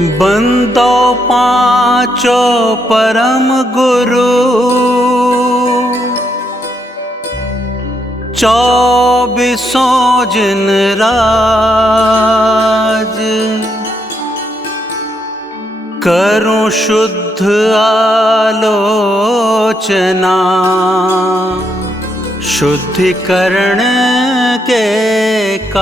बंदो पांचो परम गुरु, 24 जिन राज। करूं शुद्ध आलोचना, शुद्धिकरण के काज।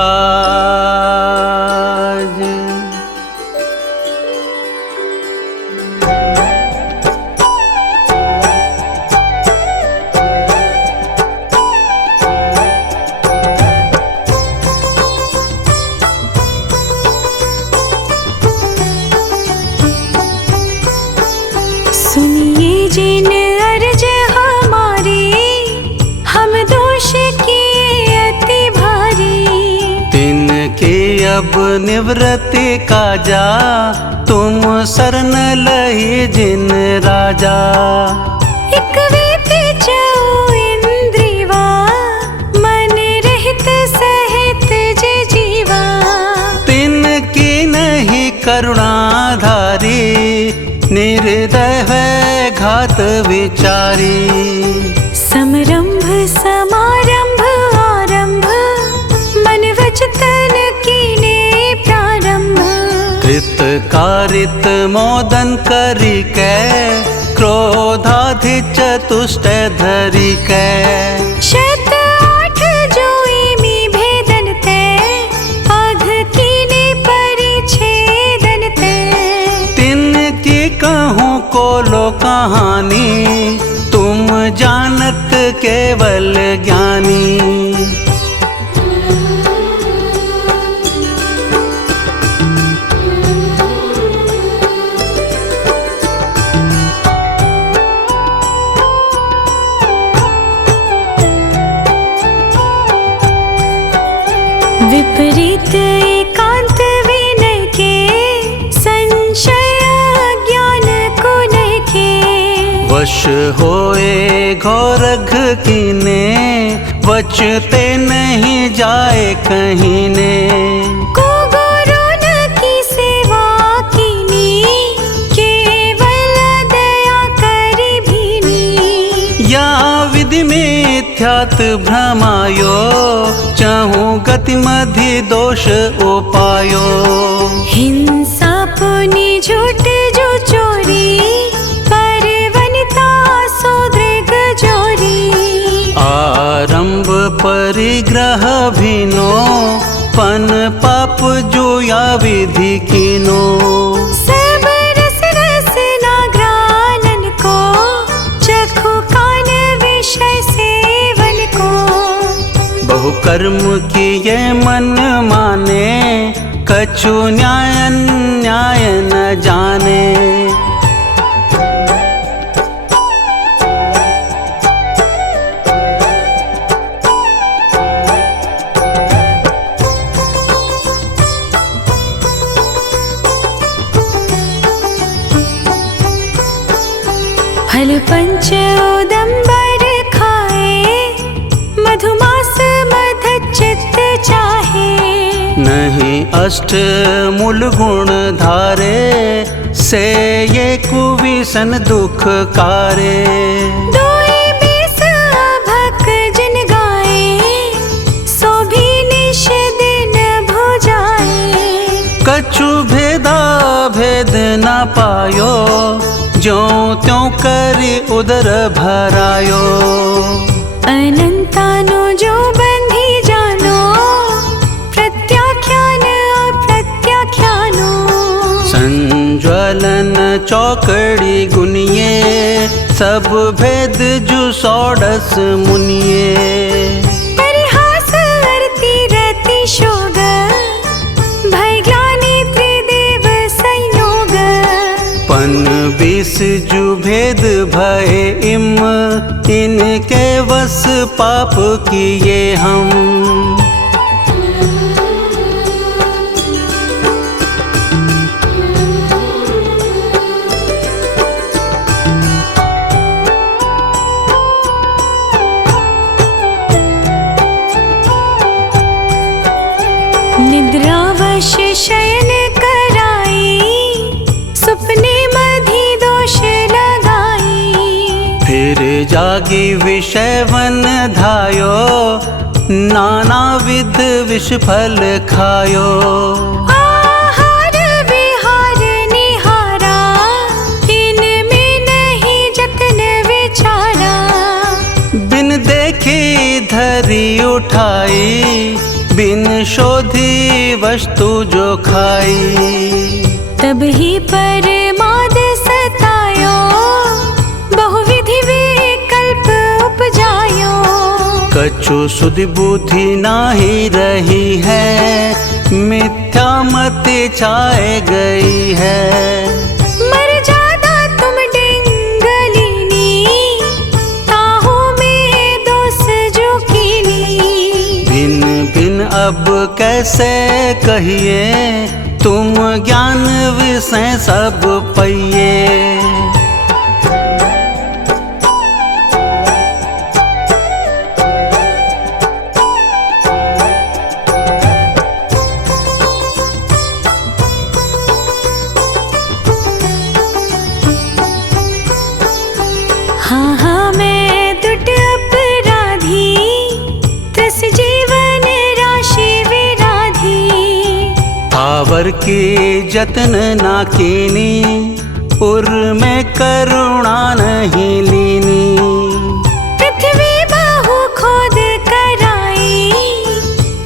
सुनिए जिन अर्ज हमारी, हम दोष किए अति भारी। तिनके अब निवृत्ति काजा, तुम शरण लहि जिन राजा। एक वेति चऊ इंद्रिवा, मन रहित सहित जे जीवा। तिनकी नहीं करुणाधारी, निर्दय है घात विचारी। समरंभ समारंभ आरंभ, मन वचन कीने प्रारंभ। कृत कारित मोदन करी कै, क्रोधाधि चतुष्ट धरी कै। शत आठ जोईमि भेदन ते, अघ कीने परिच्छेदन ते। तिनकी कहूँ को लो कहानी, तुम जानत केवल ज्ञानी। विपरीत एकांत विनय के, संशय ज्ञान को नय के। वश होए घोरघ कीने, वचते नहीं जाए कहीं ने। को गुरु न की सेवा कीनी, केवल दया करी भीनी। या विधि मिथ्यात भ्रमायो, चाहूं गति मधि दोष उपायो। हिंसा पुनि झूठ जो चोरी, पर वनिता सो दृग जोरी। आरंभ परिग्रह भीनो, पन पाप जो या विधि कीनो। सब रस रसना घ्राणन को, चखु कान विषय सेवन को। बहु कर्म किए मन माने, कछु न्याय न्याय न जाने। फल पंच उदंबर खाए, मधुमास मधचित्त चाहे। नहीं अष्ट मूल गुण धारे, से ये कुविसन दुख कारे। दोई बीस अभक जिन गाए, सो भी निश दिन भुजाए। कछु भेदा भेद न पायो, ज्यों त्यों करी उदर भरायो। अनंतानो जो बंधी जानो, प्रत्याख्यान अप्रत्याख्यानो। संज्वलन चौकड़ी गुनिए, सब भेद जु 16 मुनिए। परिहास अरति रति शोग, भय ज्ञानी त्रिदेव संयोग। पन 20 जु भेद भय इम, इनके वस पाप किए हम। निद्रावश शयन कराई, जागी विषय वन धायो, नाना विध विष फल खायो। आहार विहार निहारा, इनमें नहीं जतन विचारा। बिन देखी धरी उठाई, बिन शोधी वस्तु जो खाई। तब ही परमाद सतायो, बहुविधि विकल्प उपजायो। कछु सुधि बुद्धि नाही रही है, मिथ्या मति छाए गई है। मर जादा तुम डिंगलिनी, ताहू में दोष जो कीनी। भिन भिन अब कैसे कहिए, तुम ज्ञान विषय सब पइए। हाँ हाँ मैं दुष्ट अपराधी, त्रस जीवन राशि विराधी। आवर की जतन ना कीनी, उर में करुणा नहीं लीनी। पृथ्वी बहु खोद कराई,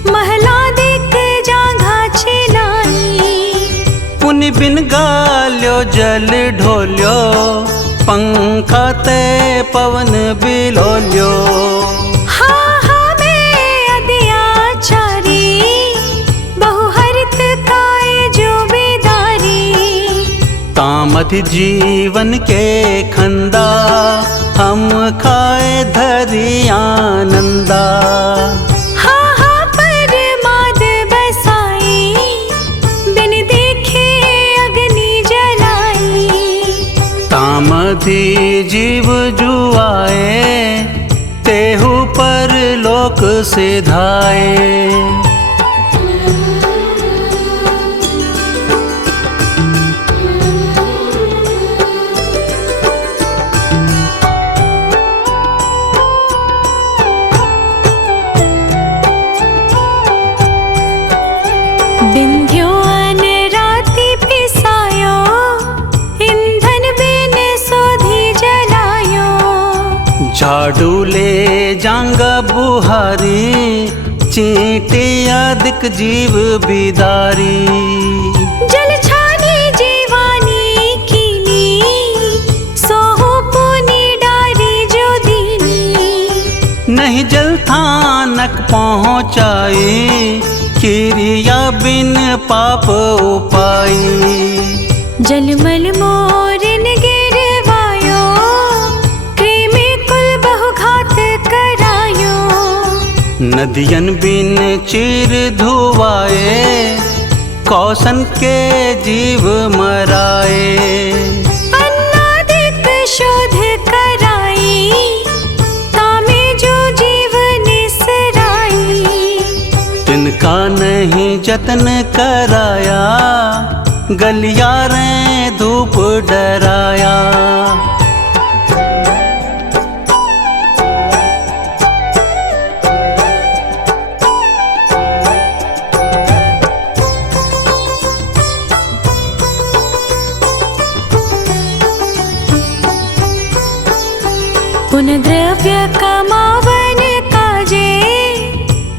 महला देख जांघा छिलाई। पुनि बिन गाल्यो जल ढोल्यो, पंखा ते पवन बिलोल्यो। हाँ हाँ मैं अत्याचारी, बहुहरित काय जो बेदारी। तामथ जीवन के खंदा, हम खाए धरी आनंदा। हाँ हाँ परमाद बसाई, बिन देखे अग्नि जलाई। तामथी जीव जुआए, तेहु पर लोक सिधाए। बिंध्यो अनराति पिसायो, ईंधन बिन सोधी जलायो। झाड़ू ले जांगा बुहारी, चींटी अधिक जीव बिदारी। जल छानी जीवानी कीनी, सोहु पुनि डारी जो दीनी। नहीं जल थानक पहुँचाई, क्रिया बिन पाप उपाई। जलमल मोरिन गिरवायो, कृमि कुल बहुघात करायो। नदियन बिन चीर धुआए, कौशन के जीव मराए। अन्नादिक शोध कराई, तामे जो जीव निसराई। तिनका नहीं जतन कराया, गलियारे धूप डराया। पुन द्रव्य कमावन काजे,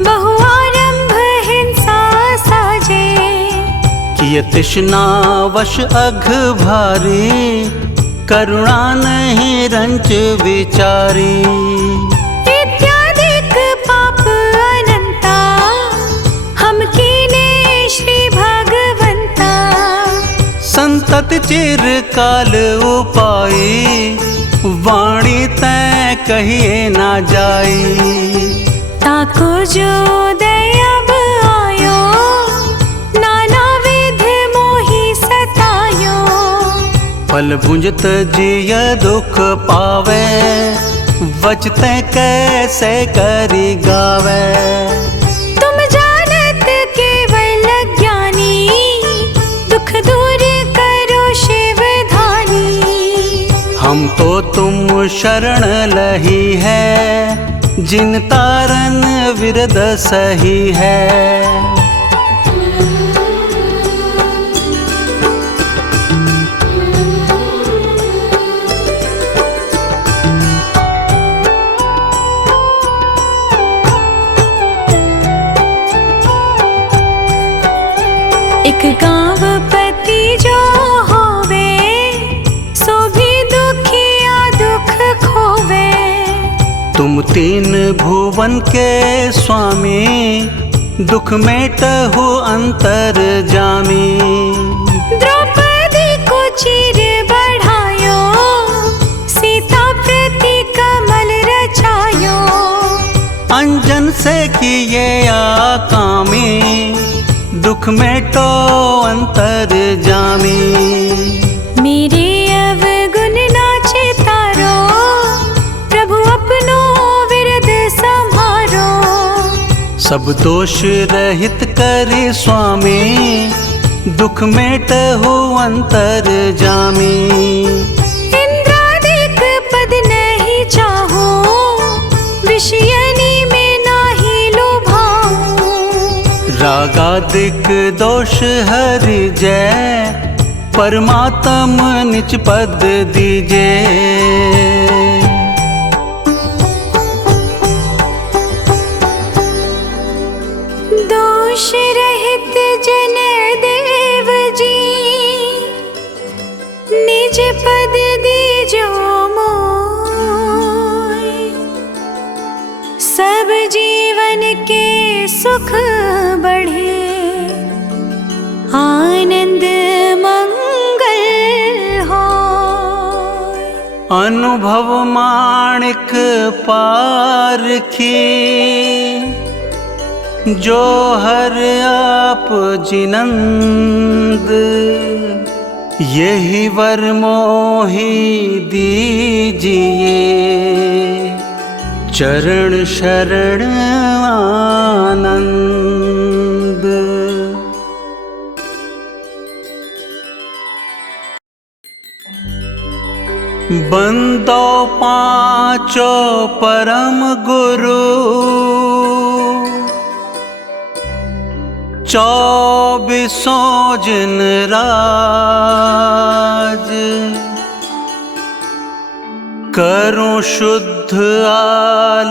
बहु आरंभ हिंसा साजे। किय तृष्णा वश अघ भारी, करुणा नहीं रंच विचारी। इत्यादिक पाप अनंता, हम कीने श्री भगवंता। संतत चिर काल उपाई, वाणी तै कहिए ना जाई। ताको जो दयाब आयो, नाना विध मोहि सतायो। फल भुंजत जिय दुख पावे, वचते कैसे करी गावे। तुम जानत केवल ज्ञानी, दुख दूर करो शिव धानी। हम तो तुम शरण लही है, जिन तारन विरद सही है। एक गाँव पति जो होवे, सो भी दुखिया दुख खोवे। तुम तीन भुवन के स्वामी, दुख मेटहु अंतर जामी। द्रौपदी को चीर बढ़ायो, सीता प्रति कमल रचायो। अंजन से किए आकामी, दुख मेटो अंतर जामी। मेरे अवगुण नाचे तारो, प्रभु अपनो विरद संभारो। सब दोष रहित करी स्वामी, दुख मेटहु अंतर जामी। इंद्रादिक पद नहीं चाहो, विषयनी में नाही लोभाऊं। रागादिक दोष हरि जय, परमात्म निज पद दीजे। दोष रहित जन देव जी, निज पद दीजो मोय। सब जीवन के सुख बढ़े, आनंद मंगल होय। अनुभव माणिक पारखी, जो हर आप जिनंद। यही वर मोहि दीजिए, चरण शरण आनंद। बंदो पांचो परम गुरु, 24 जिन राज। करूं शुद्ध आलोचना,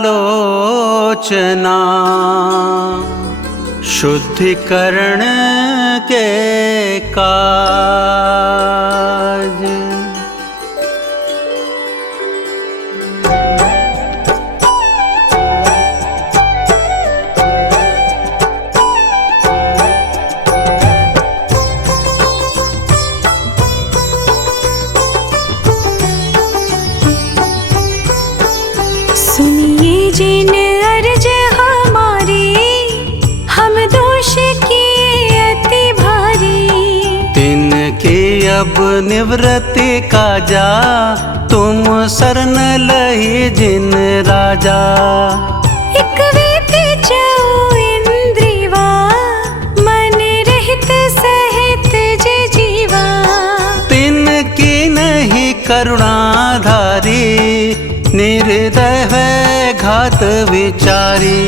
शुद्धिकरण के काज। सुनिए जिन अर्ज हमारी, हम दोष किए अति भारी। तिनकी अब निवृत्ति काजा, तुम शरण लही जिन राजा। एक वेति चऊ इंद्रिवा, मन रहित सहित जे जीवा। तिनकी नहीं करुणाधारी, निर्दय है घात विचारी।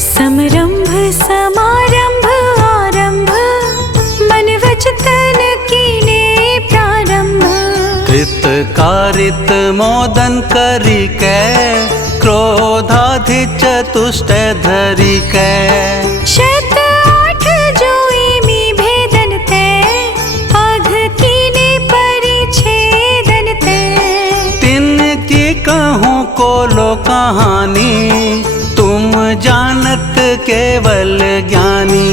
समरंभ समारंभ आरंभ, मन वचन कीने प्रारंभ। कृत कारित मोदन करी कै, क्रोधाधि चतुष्ट धरी कै। शत 8 जोईमि भेदन ते, अघ कीने परिच्छेदन ते। तिनकी कहूँ को लो कहानी, तुम जानत केवल ज्ञानी।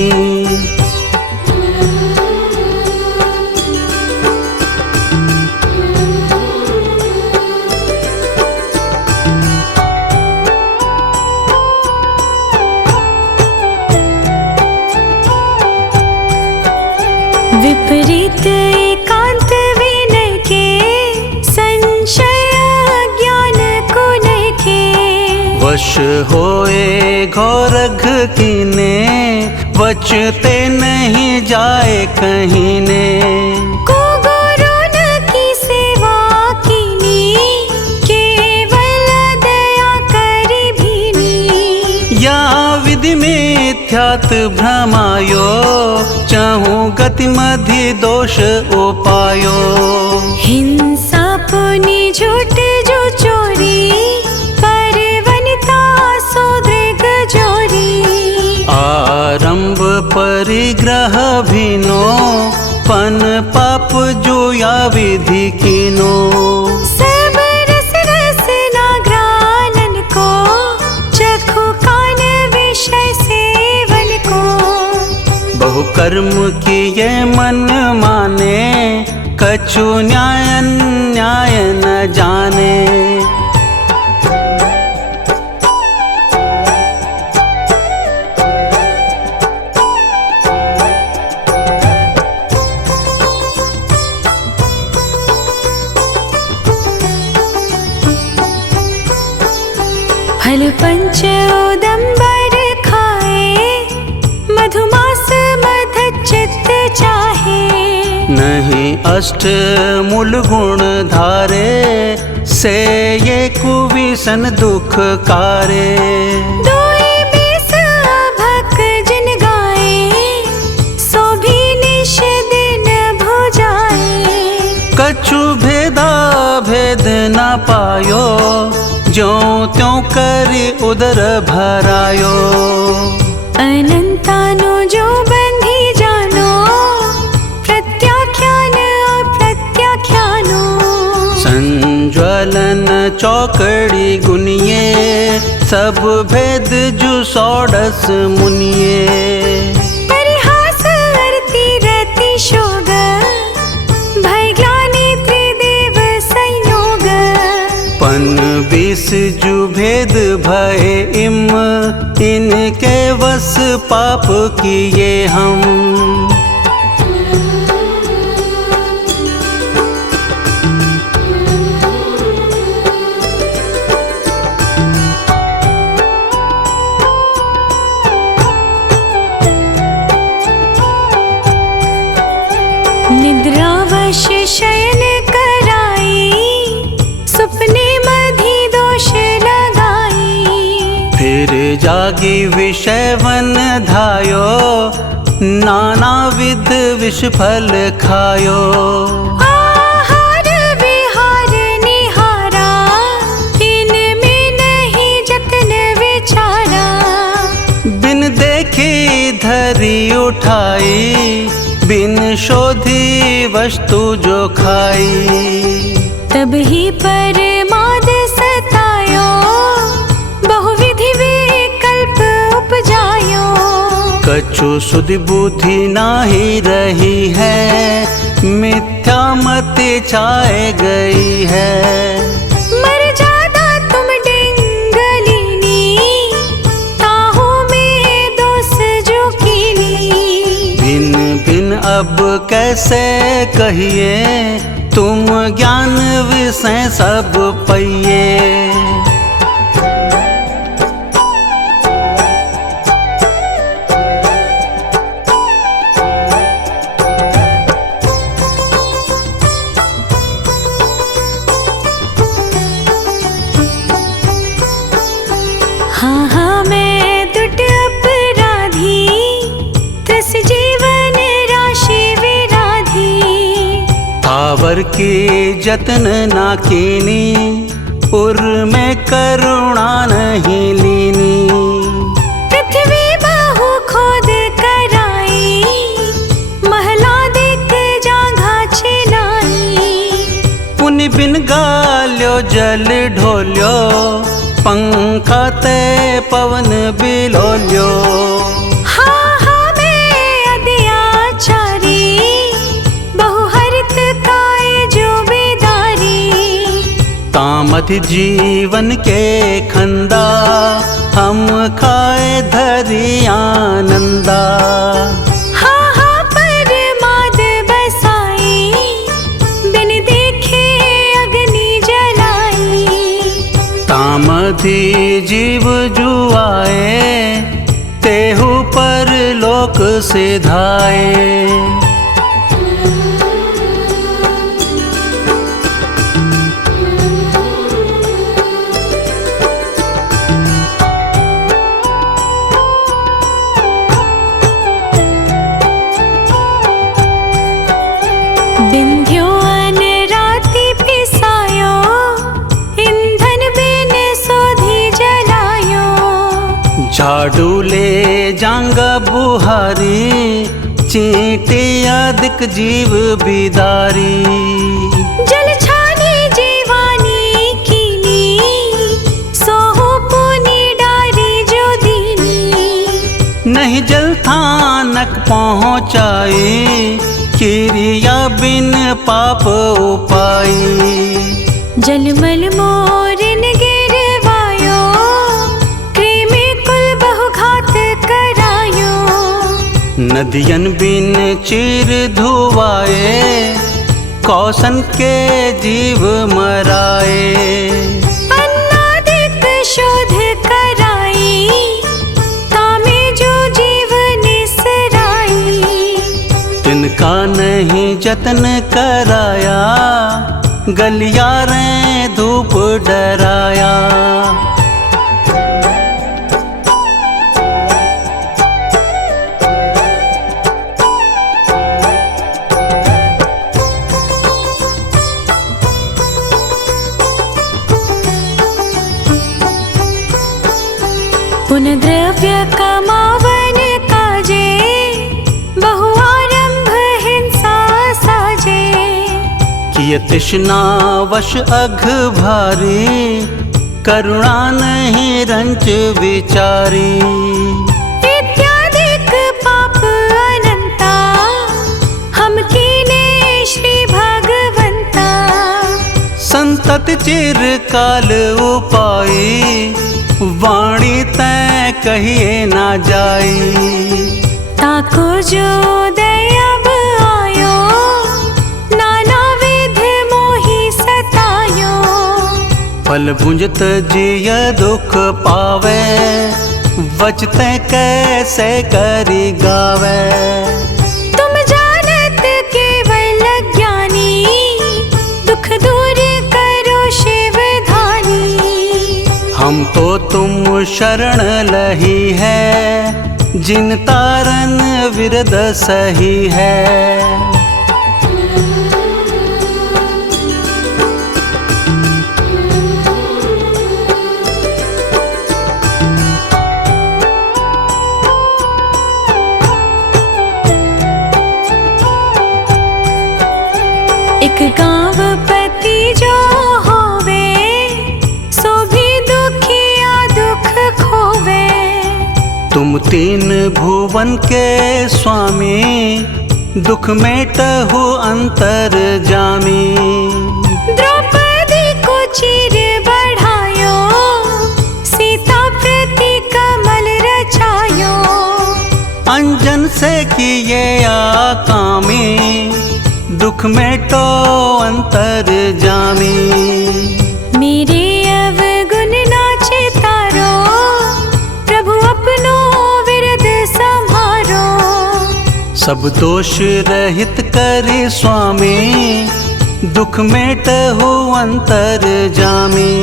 विपरीत एकांत विनय के, संशय ज्ञान को नय के। वश होए घोरघ कीने, वचते नहीं जाए कहीं ने। को गुरु न की सेवा कीनी, जात भ्रमायो, चहु गति मधि दोष उपायो। हिंसा पुनि झूठ जो चोरी, पर वनिता सो दृग जोरी। आरंभ परिग्रह भिनो, पन पाप जोया विधि कीनो। सब रस रस नाग्रानन को, चखु कान विषय सेवन को। बहु कर्म किए मन माने, कछु न्याय अन्याय न जाने। फल पंच उदंबर खाए, मधुमास मधचित्त चाहे। नहीं अष्ट मूल गुण धारे, से ये कुविसन दुख कारे। दोई बीस अभक जिन गाए, सो भी निश दिन भुजाए। कछु भेदा भेद न पायो, ज्यों त्यों करी उदर भरायो। अनंतानो जो बंधी जानो, प्रत्याख्यान अप्रत्याख्यानो। संज्वलन चौकड़ी गुनिए, सब भेद जु षोडश मुनिए। परिहास अर्ति रति शोग, भय ग्लानि त्रिदेव संयोग। पन 20 जु भेद भय इम, इनके वस पाप किए हम। निद्रावश शयन कराई, सुपने मधि दोष लगाई। फिर जागी विषय वन धायो, नाना विध विष फल खायो। आहार विहार निहारा, इनमें नहीं जतन विचारा। बिन देखी धरी उठाई, बिन शोधी वस्तु जो खाई। तब ही परमाद सतायो, बहुविधि विकल्प उपजायो। कछु सुधि बुद्धि नाही रही है, मिथ्या मति छाए गई है। मर जादा तुम डिंगलिनी, ताहू में दोष जो कीनी। भिन भिन अब कैसे कहिए, तुम ज्ञान विषय सब पइए। हाँ हाँ मैं दुट अपराधी, त्रस जीवन राशि विराधी। आवर की जतन ना कीनी, उर में करुणा नहीं लीनी। पृथ्वी बहु खोद कराई, महला देख जांघा छिलाई। पुनि बिन गाल्यो जल ढोल्यो, पंखा ते पवन बिलोल्यो। हाँ हाँ मैं अत्याचारी, बहुहरित काय जो बेदारी। तामधि जीवन के खंदा, हम खाए धरी आनंदा। हाँ हाँ परमाद बसाई, बिन देखे अग्नि जलाई। तामधि जीव जुआए, तेहु पर लोक सिधाए। बिंध्यो अनराति पिसायो, ईंधन बिन सोधी जलायो। झाड़ू ले जांग बुहारी, चींटे अधिक जीव बिदारी। जल छानी जीवानी कीनी, सोहु पुनि डारी जो दीनी। नहीं जल थानक पहुँचाई, किरिया बिन पाप उपाई। जलमल मोरिन गिरवायो, कृमि कुल बहुघात करायो। नदियन बिन चीर धुआए, कौसन के जीव मराए। अन्नादिक शोध कराई, तामे जो जीव निसराई। तिनका नहीं जतन कराया, गलिया रे धूप डराया। पुन द्रव्य कमावन काजे, बहु आरंभ हिंसा साजे। किय तृष्णा वश अघ भारी, करुणा नहीं रंच विचारी। इत्यादिक पाप अनंता, हम कीने श्री भगवंता। संतत चिरकाल उपाई, वाणी तै कहिए ना जाई। ताको जो दयाब आयो, नाना विध मोहि सतायो। फल भुंजत जिय दुख पावे, वचते कैसे करी गावे। तुम जानत केवल ज्ञानी, दुख दूर करो शिव धानी। हम तो तुम शरण लही है, जिन तारन विरद सही है। एक गाँव पति जो होवे, सो भी दुखिया दुख खोवे। तुम तीन भुवन के स्वामी, दुख मेटहु अंतर जामी। द्रौपदी को चीर बढ़ायो, सीता प्रति कमल रचायो। अंजन से किए आकामी, दुख मेटो अंतर जामी। मेरे अवगुण नाचे तारो, प्रभु अपनो विरद संहारो। सब दोष रहित करी स्वामी, दुख मेटहु अंतर जामी।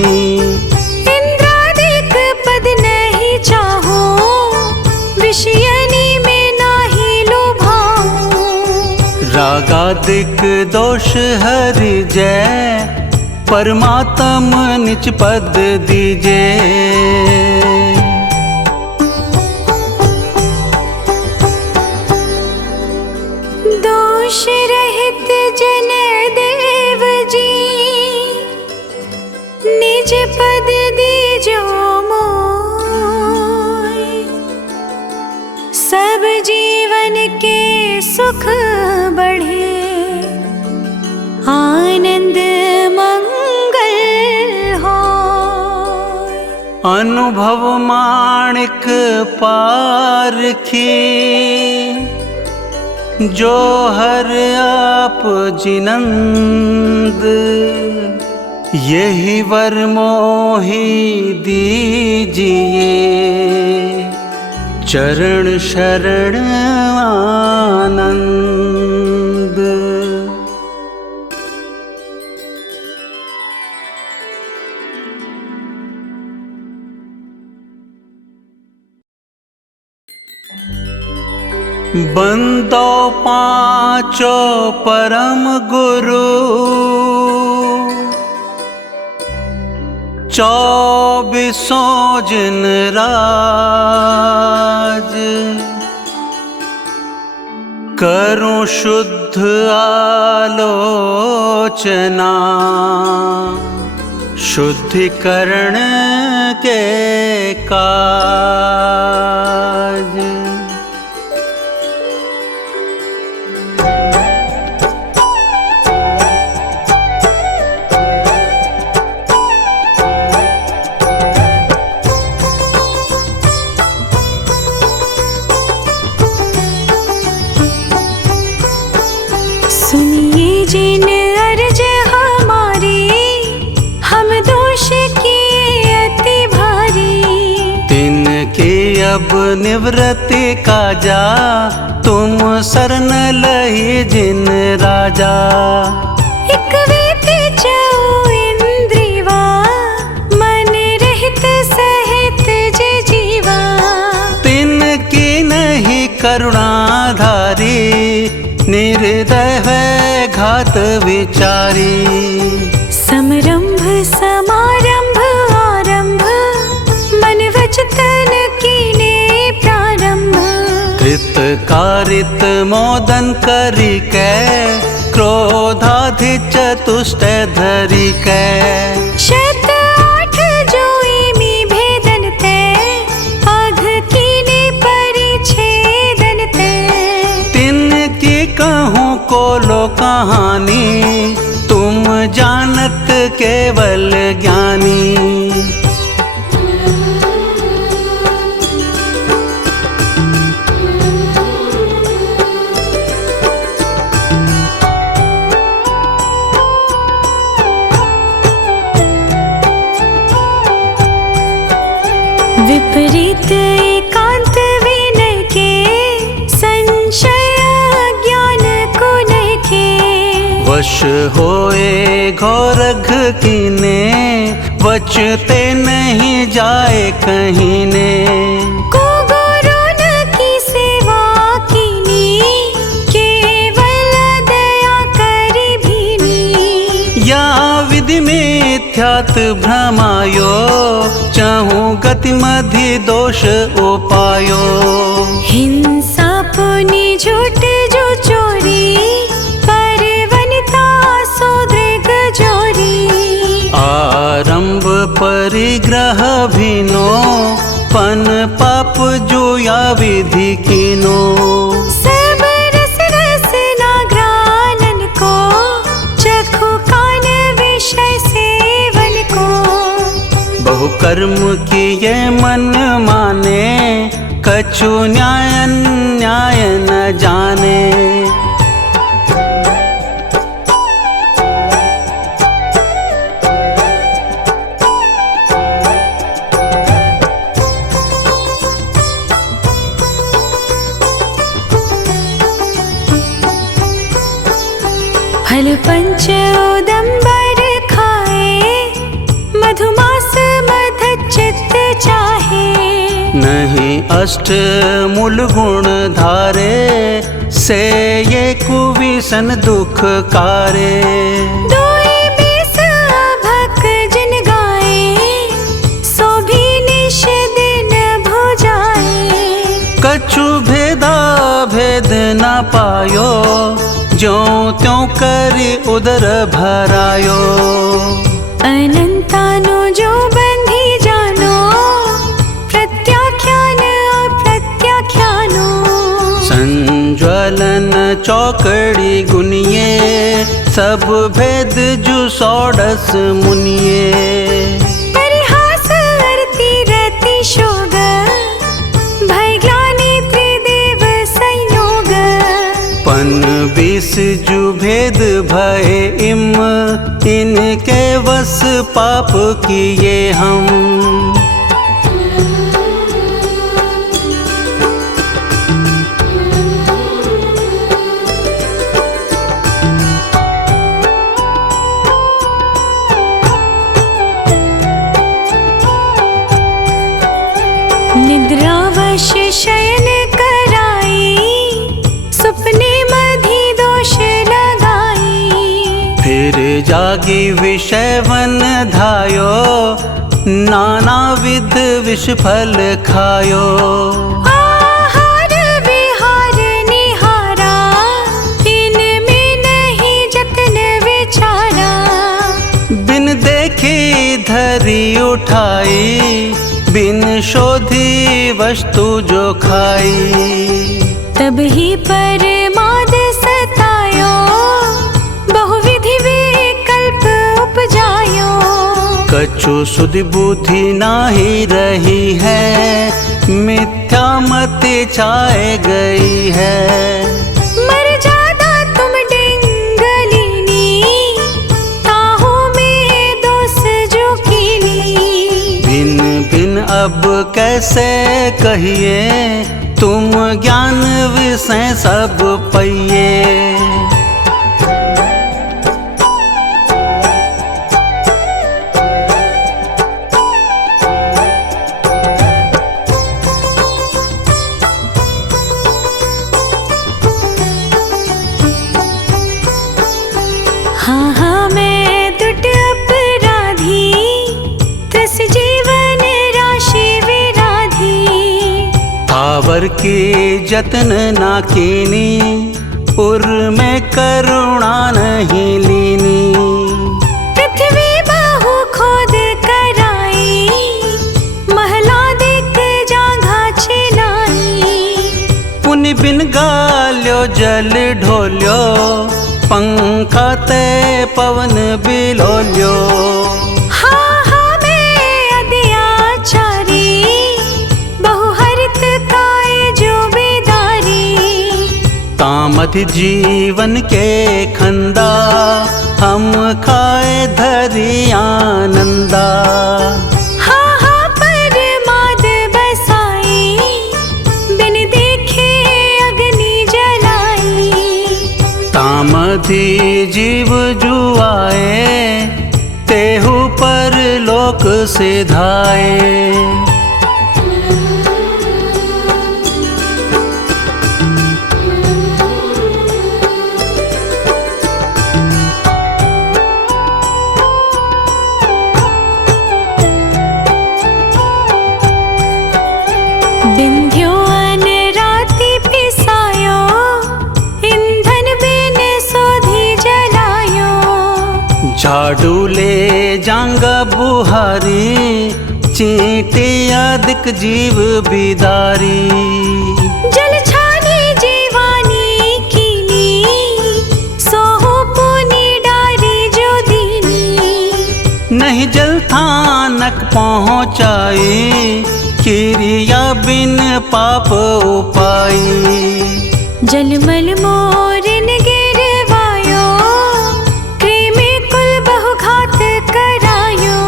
इंद्रादिक पद नहीं चाहो, विषयनी में नाही लोभाऊं। रागादिक दोष हरि जय, परमात्म निच पद दीजे। दोष रहित जन देव जी, निज पद दीजो मोय। सब जीवन के सुख बढ़े, आनंद मंगल होय। अनुभव माणिक पारखी, जो हर आप जिनंद। यही वर मोहि दीजिए, चरण शरण आनंद। बंदो पांचो परम गुरु, 24 जिन राज। करूं शुद्ध आलोचना, शुद्धिकरण के काज। सुनिए जिन अर्ज हमारी, हम दोष किए अति भारी। तिनकी अब निवृत्ति काजा, तुम शरण लही जिन राजा। एक वेति चऊ इंद्रिवा, मन रहित सहित जे जीवा। तिनकी नहीं करुणाधारी, निर्दय है घात विचारी। समरंभ समारंभ आरंभ, मन वचन कीने प्रारंभ। कृत कारित मोदन करी कै, क्रोधाधि चतुष्ट धरी कै। शत आठ जोईमि भेदन ते, आघ कीने परिच्छेदन ते। तिनकी कहूँ को लो कहानी, तुम जानत केवल ज्ञानी। विपरीत एकांत विनय के, संशय ज्ञान को नय के। वश होए घोरघ कीने, वचते नहीं जाए कहीं ने। को गुरु न की सेवा कीनी, केवल दया करी भीनी। या विधि मिथ्यात भ्रमायो, चाहूं गति मधि दोष उपायो। हिंसा पुनि झूठ जो चोरी, पर वनिता सो दृग जोरी। आरंभ परिग्रह भिनो, पन पाप जुया विधि कीनो। सब रस रसना घ्राणन को, चखु कान विषय सेवन को। बहु कर्म किए मन माने, कछु न्याय अन्याय न जाने। फल पंच उदंबर खाए, मधुमास मध चित्त चाहे। नहीं अष्ट मूल गुण धारे, से ये कुविसन दुख कारे। दोई बीस अभक जिन गाए, सो भी निश दिन भुजाए। कछु भेदा भेद न पायो, ज्यों त्यों करी उदर भरायो। अनंतानो जो बंधी जानो, प्रत्याख्यान अप्रत्याख्यानो। संज्वलन चौकड़ी गुनिए, सब भेद जु षोडश मुनिए। परिहास अरति रति शोग, भय ग्लानि त्रिदेव संयोग। पन 20 जु भेद भय इम, इनके वश पाप किए हम। निद्रावश शयन कराई, जागी विषय वन धायो, नाना विध विष फल खायो। आहार विहार निहारा, इनमें नहीं जतन विचारा। बिन देखी धरी उठाई, बिन शोधी वस्तु जो खाई। तब ही परमाद सतायो, बहुविधि विकल्प उपजायो। कछु सुधि बुद्धि नाही रही है, मिथ्या मति छाए गई है। मर जादा तुम डिंगलिनी, ताहू में दोष जो कीनी। भिन भिन अब कैसे कहिए, तुम ज्ञान विषय सब पइए। हाँ हाँ मैं दुट अपराधी, त्रस जीवन राशि विराधी। पावर की जतन ना कीनी, उर में करुणा नहीं लीनी। पृथ्वी बहु खोद कराई, महला दिक जाघा छिनाई। पुनि बिन गाल्यो जल ढोल्यो, पंखा ते पवन बिलोल्यो। हाँ हाँ मैं अत्याचारी, बहुहरित काय जो बेदारी। तामधि जीवन के खंदा, हम खाए धरी आनंदा। हाँ हाँ परमाद बसाई, बिन देखे अग्नि जलाई। तामधि जीव जुआए, तेहु पर लोक सिधाए। बिंध्यो अन राति पिसायो, ईंधन बिन सोधी जलायो। झाड़ू ले जांगा बुहारी, चींटी अधिक जीव बिदारी। जल छानी जीवानी कीनी, सोहु पुनि डारी जो दीनी। नहीं जल थानक पहुँचाई, क्रिया बिन पाप उपाई। जलमल मोरिन गिरवायो, कृमि कुल बहुघात करायो।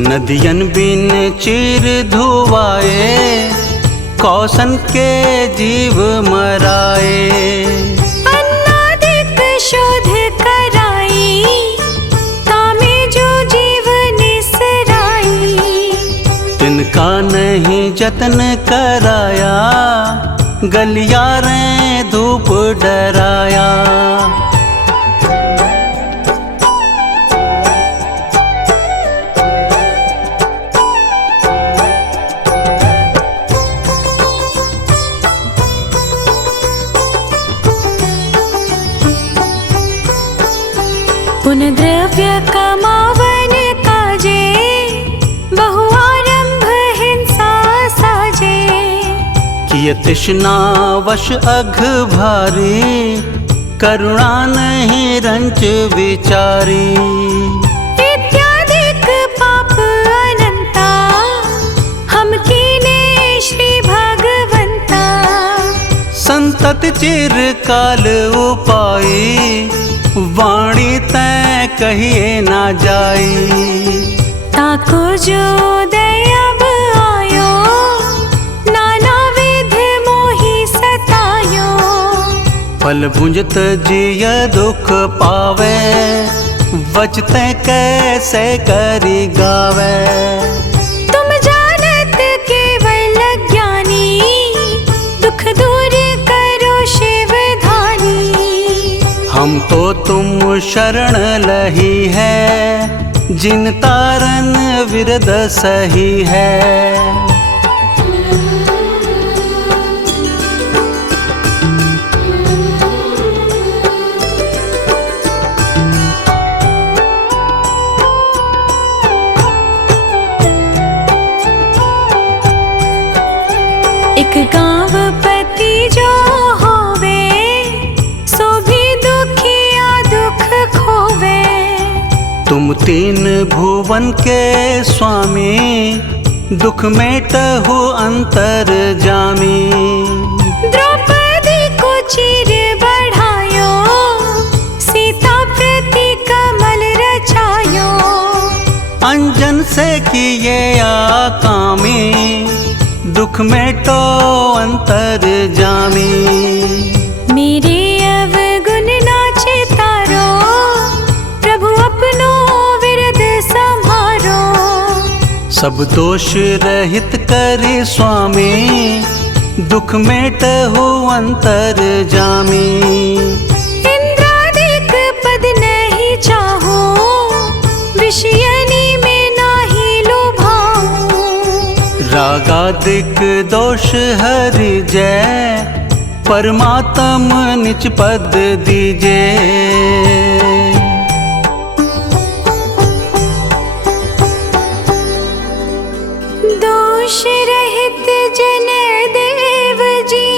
नदियन बिन चीर धुआए, कौशन के जीव मराए। अन्नादिक शोध कराई, तामे जो जीव निसराई। तिनका नहीं जतन कराया, गलियारे धूप डराया। पुन द्रव्य कमावन काजे, बहु आरंभ हिंसा साजे। किय तृष्णा वश अघ भारी, करुणा नहीं रंच विचारी। इत्यादिक पाप अनंता, हम कीने श्री भगवंता। संतत चिरकाल उपाई, वाणी तै कहिए ना जाई। ताको जो दयाब आयो, नाना विध मोहि सतायो। फल भुंजत जिय दुख पावे, वचते कैसे करी गावे। तुम जानत केवल ज्ञानी, दुख दूर करो शिव धानी। हम तो तुम शरण लही है, जिन तारन विरद सही है। एक गाँव पति जो होवे, सो भी दुखिया दुख खोवे। तुम तीन भुवन के स्वामी, दुख मेटहु अंतर जामी। द्रौपदी को चीर बढ़ायो, सीता प्रति कमल रचायो। अंजन से किए आकामी, दुख में तो अंतर जामी। मेरे अवगुण नाचे तारो, प्रभु अपनो विरद संहारो। सब दोष रहित करी स्वामी, दुख में तो अंतर जामी। इंद्रादिक पद नहीं चाहो, विषयनी में नाही लोभाऊं। रागादिक दोष हरि जय, परमात्म निज पद दीजे। दोष रहित जन देव जी,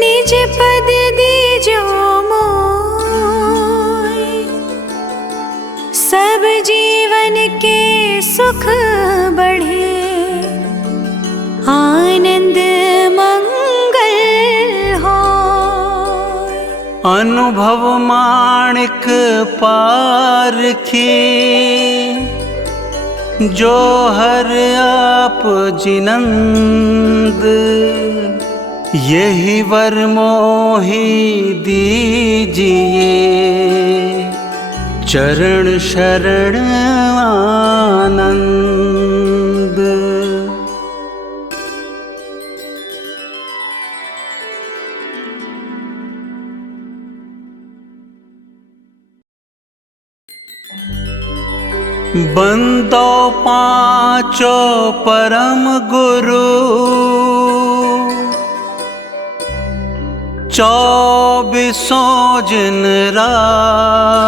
निज पद दीजो मोय। सब जीवन के सुख बढ़े, आनंद मंगल होय। अनुभव माणिक पारखी, जो हर आप जिनंद। यही वर मोहि दीजिए, चरण शरण आनंद। बंदो पांचो परम गुरु, 24 जिन राज।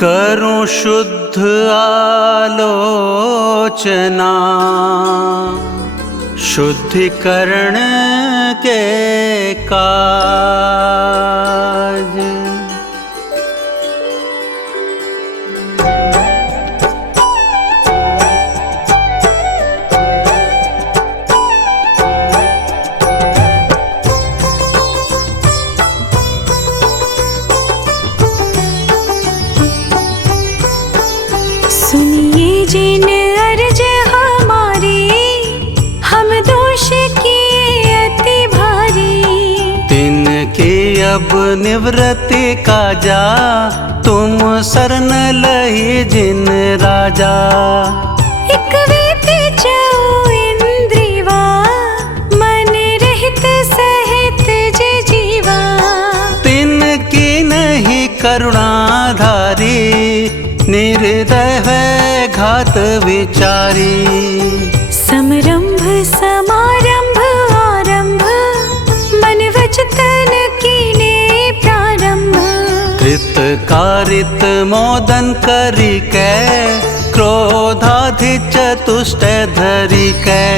करूं शुद्ध आलोचना, शुद्धिकरण के काज। सुनिए जिन अर्ज हमारी, हम दोष किए अति भारी। तिनकी अब निवृत्ति काजा, तुम शरण लही जिन राजा। एक वेति चऊ इंद्रिवा, मन रहित सहित जे जीवा। तिनकी नहीं करुणाधारी, निर्दय है घात विचारी। समरंभ समारंभ आरंभ, मन वचन कीने प्रारंभ। कृत कारित मोदन करी कै, क्रोधाधि चतुष्ट धरी कै।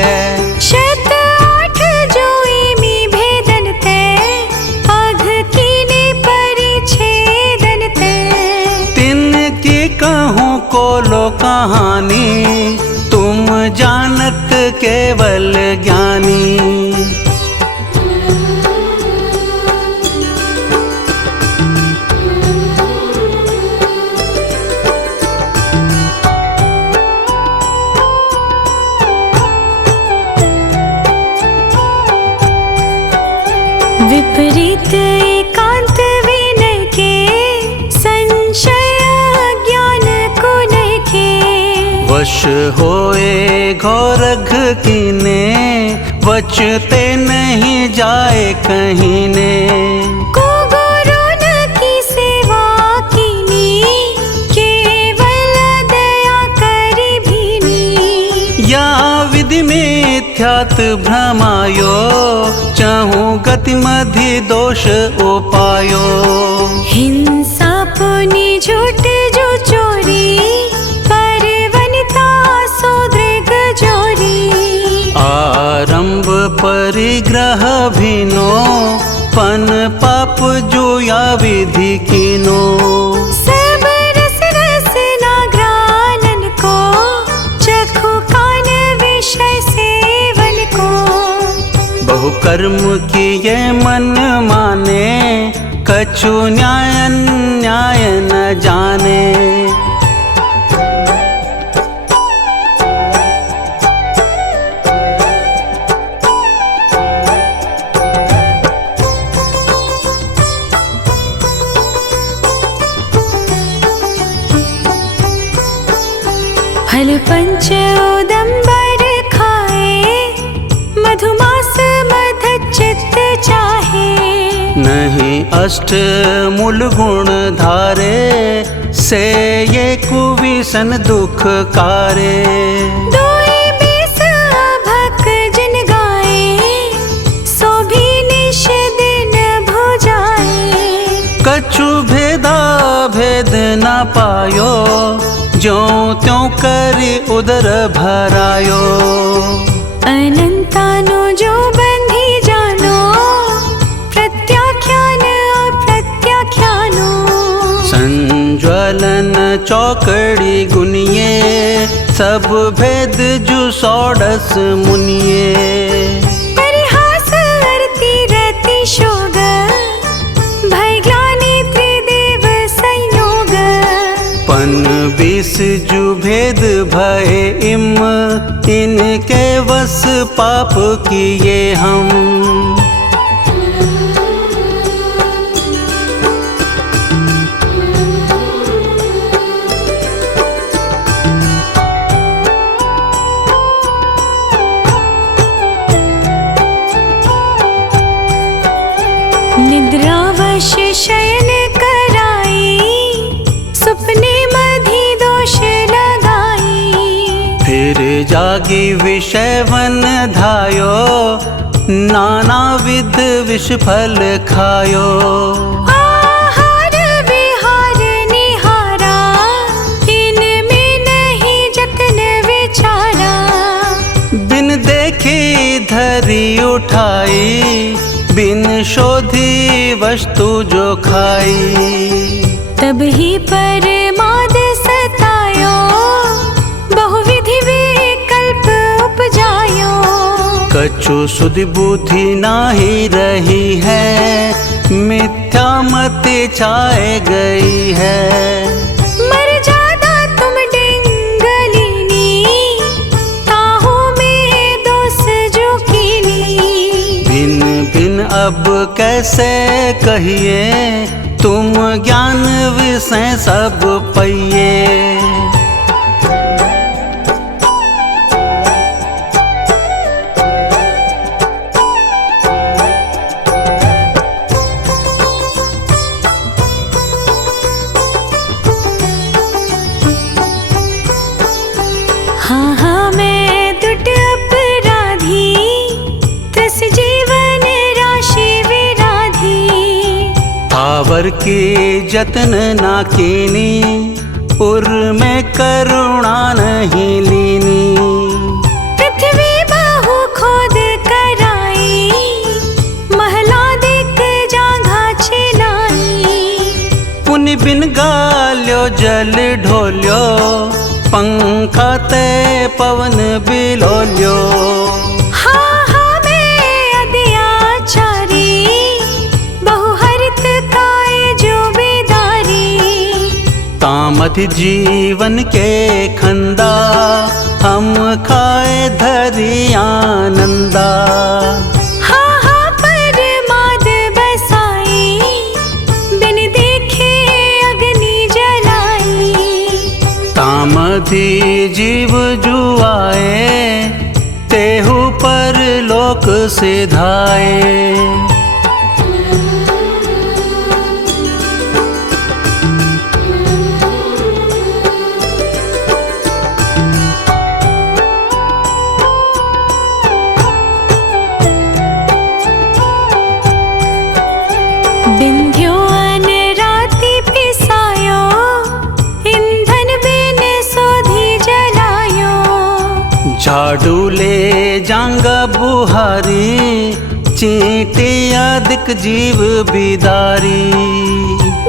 शत 8 जोईमी भेदन ते, अघ कीने परिच्छेदन ते। तिनकी कहूँ कोलो कहानी, तुम जानत केवल ज्ञानी। विपरीत एकांत विनय के, संशय ज्ञान को नहीं के। वश होए घोरघ कीने, बचते नहीं जाए कहीं ने। को गुरु न की सेवा कीनी, केवल दया करी भीनी। या विधि मिथ्यात भ्रमायो, चहु गति मधि दोष उपायो। हिंसा पुनि झूठ जो चोरी, पर वनिता सो दृग जोरी। आरंभ परिग्रह भिनो, पन पाप जो या विधि कीनो। सब रस रसना ग्रानन को, चखु कान विषय सेवन को। बहु कर्म किए मन माने, कछु न्याय अन्याय न जाने। फल पंच उदंबर खाए, मधुमास मध चित्त चाहे। नहीं अष्ट मूल गुण धारे, से ये कुविसन दुख कारे। दोई बीस अभक जिन गाए, सो भी निश दिन भुजाए। कछु भेदा भेद न पायो, ज्यों त्यों करी उदर भरायो। अनंतानो जो बंधी जानो, प्रत्याख्यान अप्रत्याख्यानो। संज्वलन चौकड़ी गुनिए, सब भेद जु षोडश मुनिए। परिहास अरति रति शोग, भय ग्लानि त्रिदेव संयोग। पन 20 जु भेद भय इम, इनके वश पाप किए हम। निद्रावश शयन कराई, सुपने मधि दोष लगाई। फिर जागी विषय वन धायो, नाना विध विष फल खायो। आहार विहार निहारा, इनमें नहीं जतन विचारा। बिन देखे धरी उठाई, बिन शोधी वस्तु जो खाई। तब ही परमाद सतायो, बहुविधि विकल्प उपजायो। कछु सुधि बुद्धि नाही रही है, मिथ्या मति छाए गई है। मर्यादा तुम डिंगलिनी, ताहू में दोष जो कीनी। भिन भिन अब कैसे कहिए, तुम ज्ञान विषय सब पइए। हाँ हाँ मैं दुट अपराधी, त्रस जीवन राशि विराधी। पावर की जतन ना कीनी, उर में करुणा नहीं लीनी। पृथ्वी बाहु खोद कराई, महलादिक जांघा छिलाई। पुनि बिन गाल्यो जल ढोल्यो, पंखा ते पवन बिलोल्यो। हाँ हाँ मैं अदयाचारी, बहुहरित काय जो बेदारी। तामधि जीवन के खंदा, हम खाए धरी आनंदा। हाँ हाँ परमाद बसाई, बिन देखे अग्नि जलाई। तामधि जीव जुआए, तेहु पर लोक लोक सिधाए। बिंध्यो अन राति पिसायो, ईंधन बिन सोधी जलायो। झाड़ू ले जांग बुहारी, चींटे अधिक जीव बिदारी।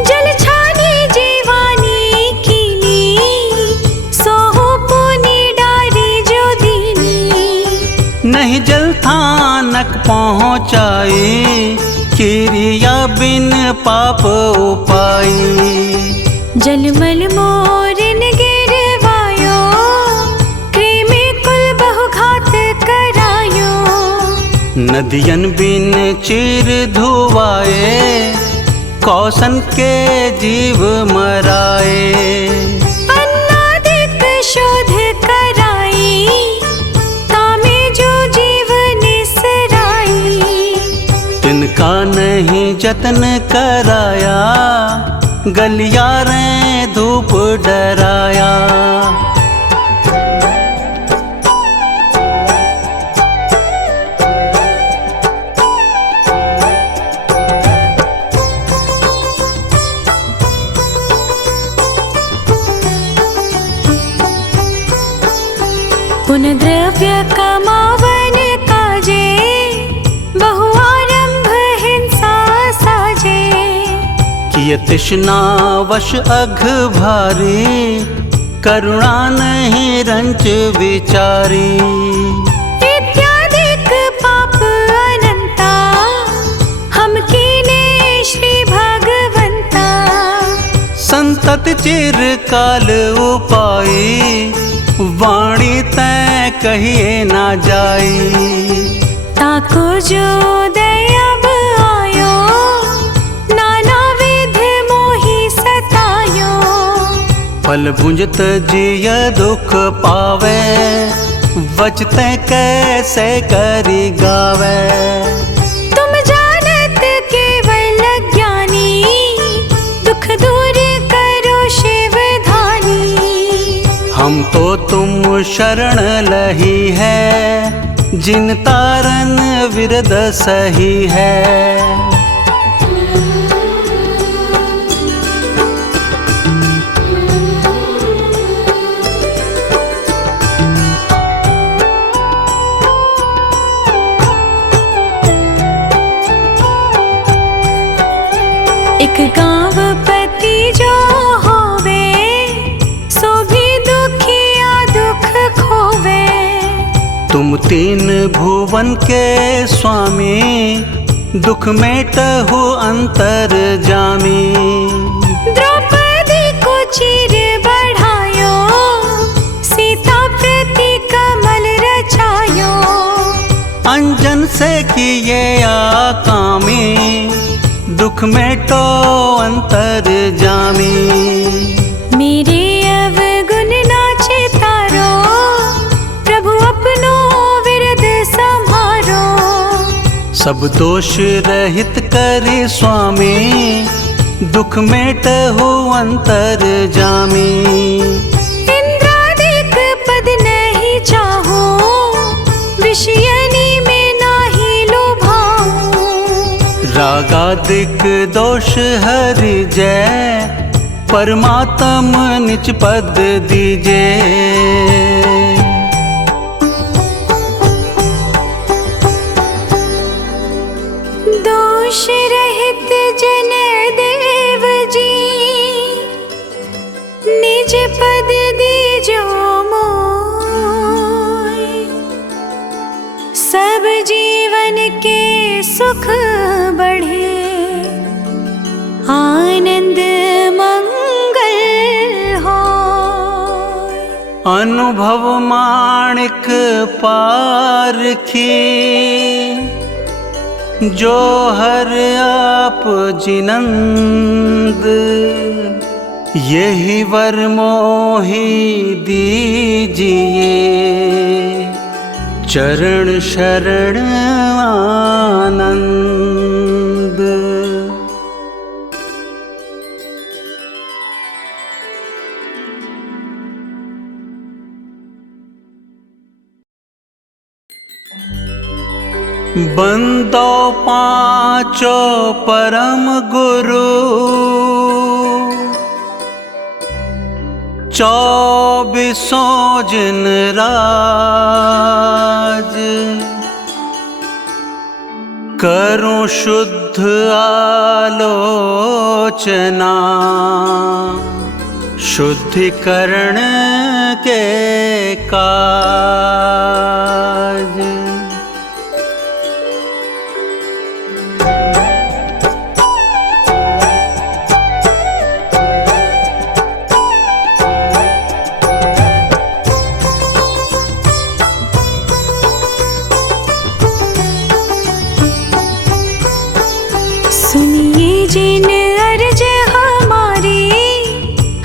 जल छानी जीवानी कीनी, सोहु पुनि डारी जो दीनी। नहीं जल थानक पहुँचाई, किरिया बिन पाप उपाई। जलमल मोरिन गिरवायो, कृमि कुल बहु घात करायो। नदियन बिन चीर धुआए, कौसन के जीव मराए। अन्नादिक शोध कराई, तामे जो जीव निसराई। तिनका नहीं जतन कराया, गलियारे धूप डराया। पुन द्रव्य कमावन काजे, बहु आरंभ हिंसा साजे। किय तृष्णा वश अघ भारी, करुणा नहीं रंच विचारी। इत्यादिक पाप अनंता, हम कीने श्री भगवंता। संतत चिरकाल उपाई, वाणी तै कहिए ना जाई। ताको जो दयाब आयो, नाना विध मोहि सतायो। फल भुंजत जिय दुख पावे, वचते कैसे करी गावे। तुम जानत केवल ज्ञानी, दुख दूर करो शिव धानी। हम तो तुम शरण लही है, जिन तारन विरद सही है। एक गाँव पति जो होवे, सो भी दुखिया दुख खोवे। तुम तीन भुवन के स्वामी, दुख मेटहु अंतर जामी। द्रौपदी को चीर बढ़ायो, सीता प्रति कमल रचायो। अंजन से किए आकामी, दुख मेटो अंतर जामी। मेरे अवगुण नाचे तारो, प्रभु अपनो विरद संहारो। सब दोष रहित करी स्वामी, दुख मेटहु अंतर जामी। इंद्रादिक पद नहीं चाहो, विषयनी में नाही लोभाऊं। रागादिक दोष हरि जय, परमात्म निज पद दीजे। दोष रहित जन देव जी, निज पद दीजो मोय। सब जीवन के सुख बढ़े, आनंद मंगल होय। अनुभव माणिक पारखी, जो हर आप जिनंद। यही वर मोहि दीजिए, चरण शरण आनंद। बंदो पांचो परम गुरु, 24 जिन राज। करूं शुद्ध आलोचना, शुद्धिकरण के काज। सुनिए जिन अर्ज हमारी,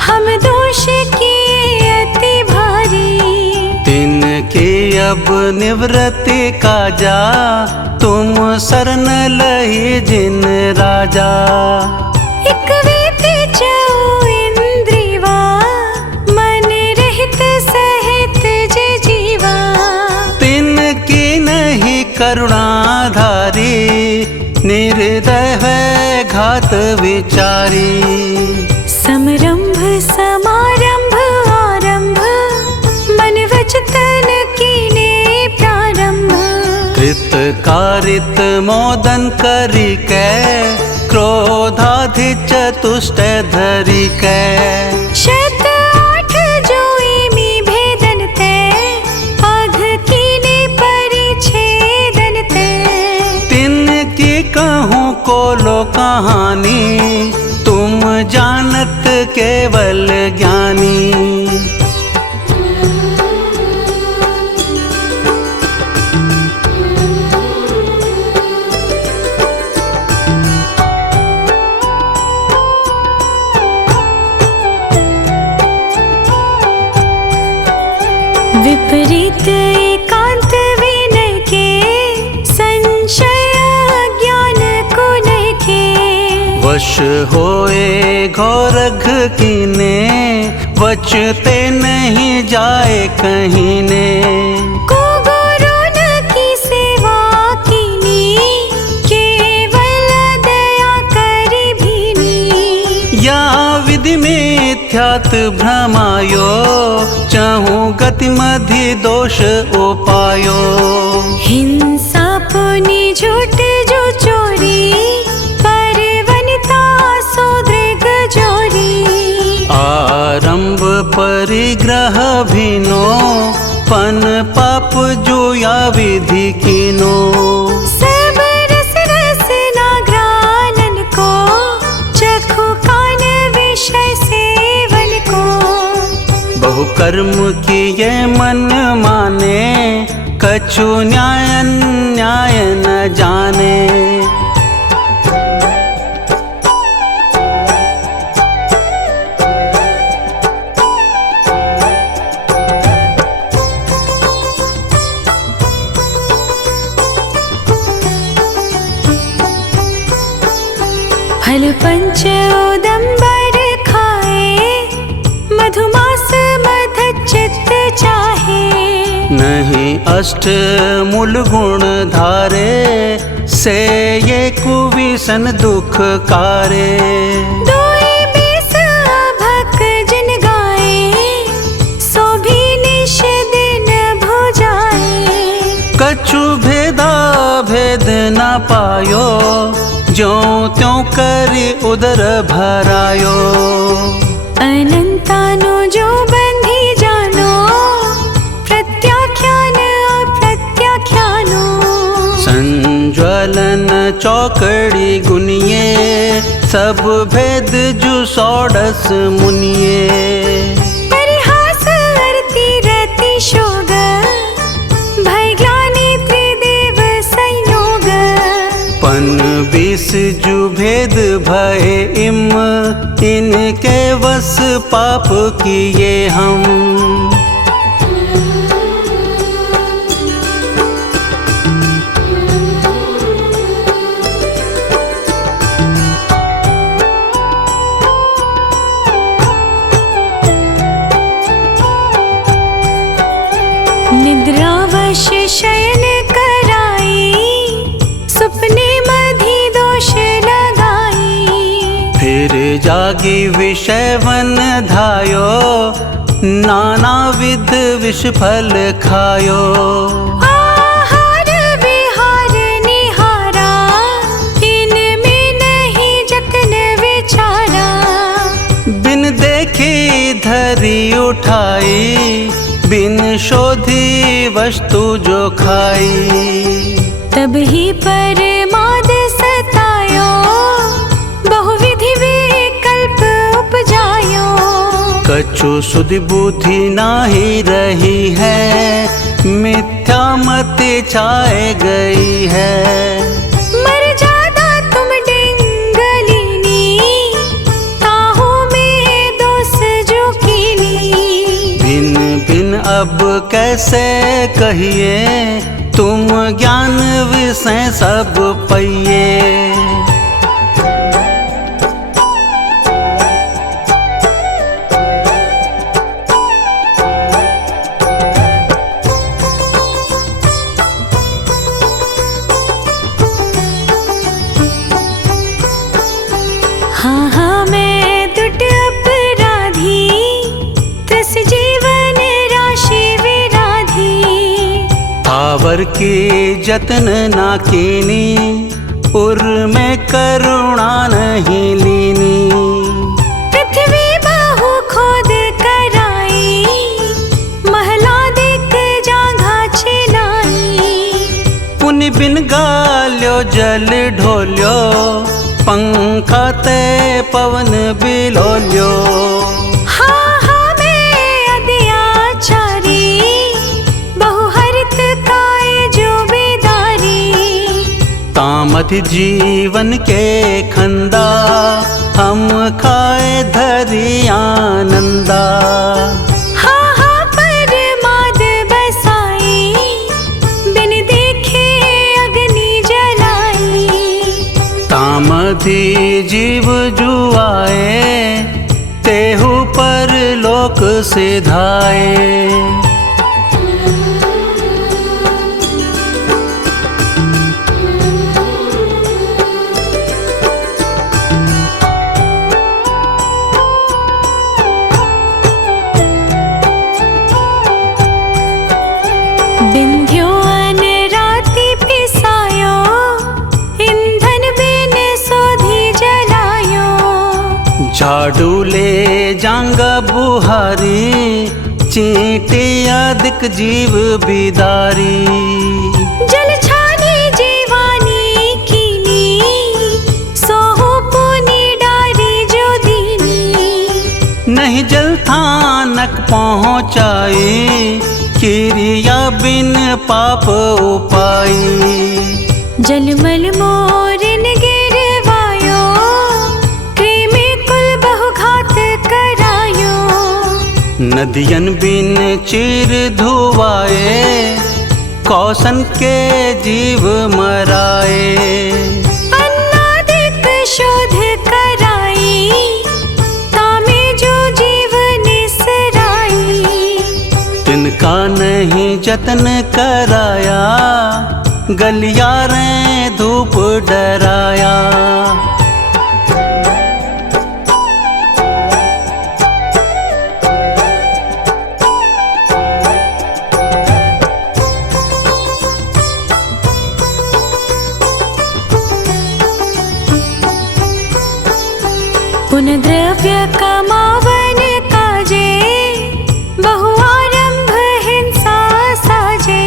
हम दोष किए अति भारी। तिनकी अब निवृत्ति काजा, तुम शरण लही जिन राजा। एक वेति चऊ इंद्रिवा, मन रहित सहित जे जीवा। तिनकी नहीं करुणाधारी, निर्दय है घात विचारी। समरंभ समारंभ आरंभ, मन वचन कीने प्रारंभ। कृत कारित मोदन करी कै, क्रोधाधि चतुष्ट धरी कै। शत 8 जोईमी भेदन ते, अघ कीने परिच्छेदन ते। तिनकी कहूँ कोलो कहानी, तुम जानत केवल ज्ञानी। विपरीत एकांत विनय के, संशय ज्ञान को नहीं के। वश होए घोरघ कीने, वचते नहीं जाए कहीं ने। को गुरु न की सेवा कीनी, केवल दया करी भीनी। या विधि मिथ्यात् भ्रमायो, चाहूं गति मधि दोष उपायो। हिंसा पुनि झूठ जो चोरी, पर वनिता सो दृग जोरी। आरंभ परिग्रह भिनो, पन पाप जो या विधि कीनो। सब रस रसना घ्राणन को, चखु कान विषय सेवन को। बहु कर्म किए मन माने, कछु न्याय न्याय न जाने। फल पंच उदंबर खाए, मधुमास मधचित्त चाहे। नहीं अष्ट मूल गुण धारे, से ये कुविसन दुख कारे। दोई 20 अभक जिन गाए, सो भी निश दिन भुजाए। कछु भेदा भेद न पायो, ज्यों त्यों करी उदर भरायो। अनंतानो जो बंधी जानो, प्रत्याख्यान अप्रत्याख्यानो। संज्वलन चौकड़ी गुनिए, सब भेद जु 16 मुनिए। परिहास अरति रति शोग, भय ज्ञानी त्रिदेव संयोग। पन 20 जु भेद भय इम, इनके वस पाप किए हम। जागी विषय वन धायो, नाना विध विष फल खायो। आहार विहार निहारा, इनमें नहीं जतन विचारा। बिन देखी धरी उठाई, बिन शोधी वस्तु जो खाई। तब ही परमाद सतायो, बहुविधि विकल्प उपजायो। कछु सुधि बुद्धि नाही रही है, मिथ्या मति छाए गई है। मर्यादा तुम डिंगलिनी, ताहू में दोष जो कीनी। भिन्न भिन्न अब कैसे कहिए, तुम ज्ञान विषय सब पइए। हाँ हाँ मैं दुट अपराधी, त्रस जीवन राशि विराधी। आवर की जतन ना कीनी, उर में करुणा नहीं लीनी। पृथ्वी बहु खोद कराई, महला दिक जांघा छिलाई। पुनि बिन गाल्यो जल ढोल्यो, पंखा ते पवन बिलोल्यो। हाँ हाँ मैं अत्याचारी, बहुहरित काय जो बेदारी। तामधि जीवन के खंदा, हम खाए धरी आनंदा। हाँ हाँ परमाद बसाई, बिन देखे अग्नि जलाई। तामधि जीव जुआए, तेहु पर लोक सिधाए। बिंध्यो अन राति पिसायो, ईंधन बिन सोधी जलायो। झाड़ू ले जांगा बुहारी, चींटी अधिक जीव बिदारी। जल छानी जीवानी कीनी, सोहु पुनि डारी जो दीनी। नहीं जल थानक पहुँचाई, क्रिया बिन पाप उपाई। जलमल मोरिन गिरवायो, कृमि कुल बहुघात करायो। नदियन बिन चीर धुआए, कौशन के जीव मराए। अन्नादिक शोध कराई, तामे जो जीव निसराई। तिनका नहीं जतन कराया, गलियारें धूप डराया। पुन द्रव्य कमावन काजे, बहु आरंभ हिंसा साजे।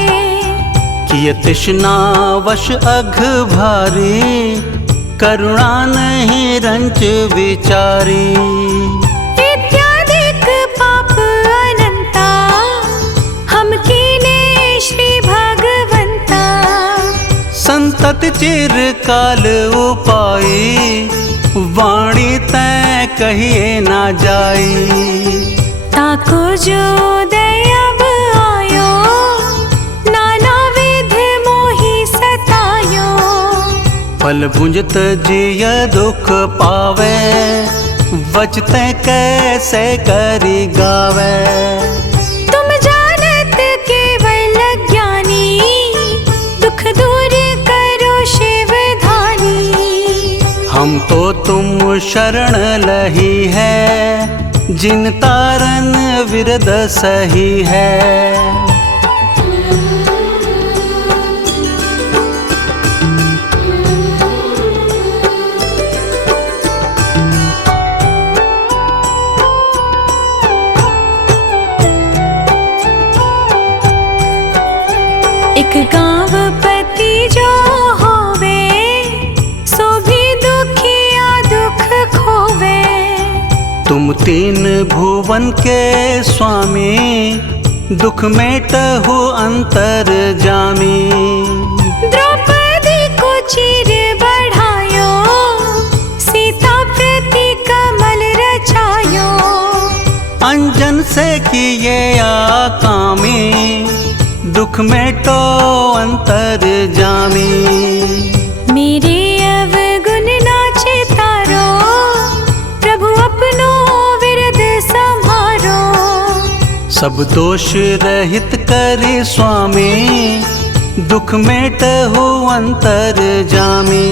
किय तृष्णा वश अघ भारी, करुणा नहीं रंच विचारी। इत्यादिक पाप अनंता, हम कीने श्री भगवंता। संतत चिर काल उपाई, वाणी तै कहिए ना जाई। ताको जो दयाब आयो, नाना विध मोहि सतायो। फल भुंजत जिय दुख पावे, वचते कैसे करी गावे। तुम जानत केवल ज्ञानी, दुख दूर करो शिव धानी। हम तो तुम शरण लही है, जिन तारन विरद सही है। एक गाँव पति जो होवे, सो भी दुखिया दुख खोवे। तुम तीन भुवन के स्वामी, दुख मेटहु अंतर जामी। द्रौपदी को चीर बढ़ायो, सीता प्रति कमल रचायो। अंजन से किए आकामी, दुख में तो अंतर जामी। मेरे अवगुण नाचे तारो, प्रभु अपनो विरद संभारो। सब दोष रहित करे स्वामी, दुख मेट हो अंतर जामी।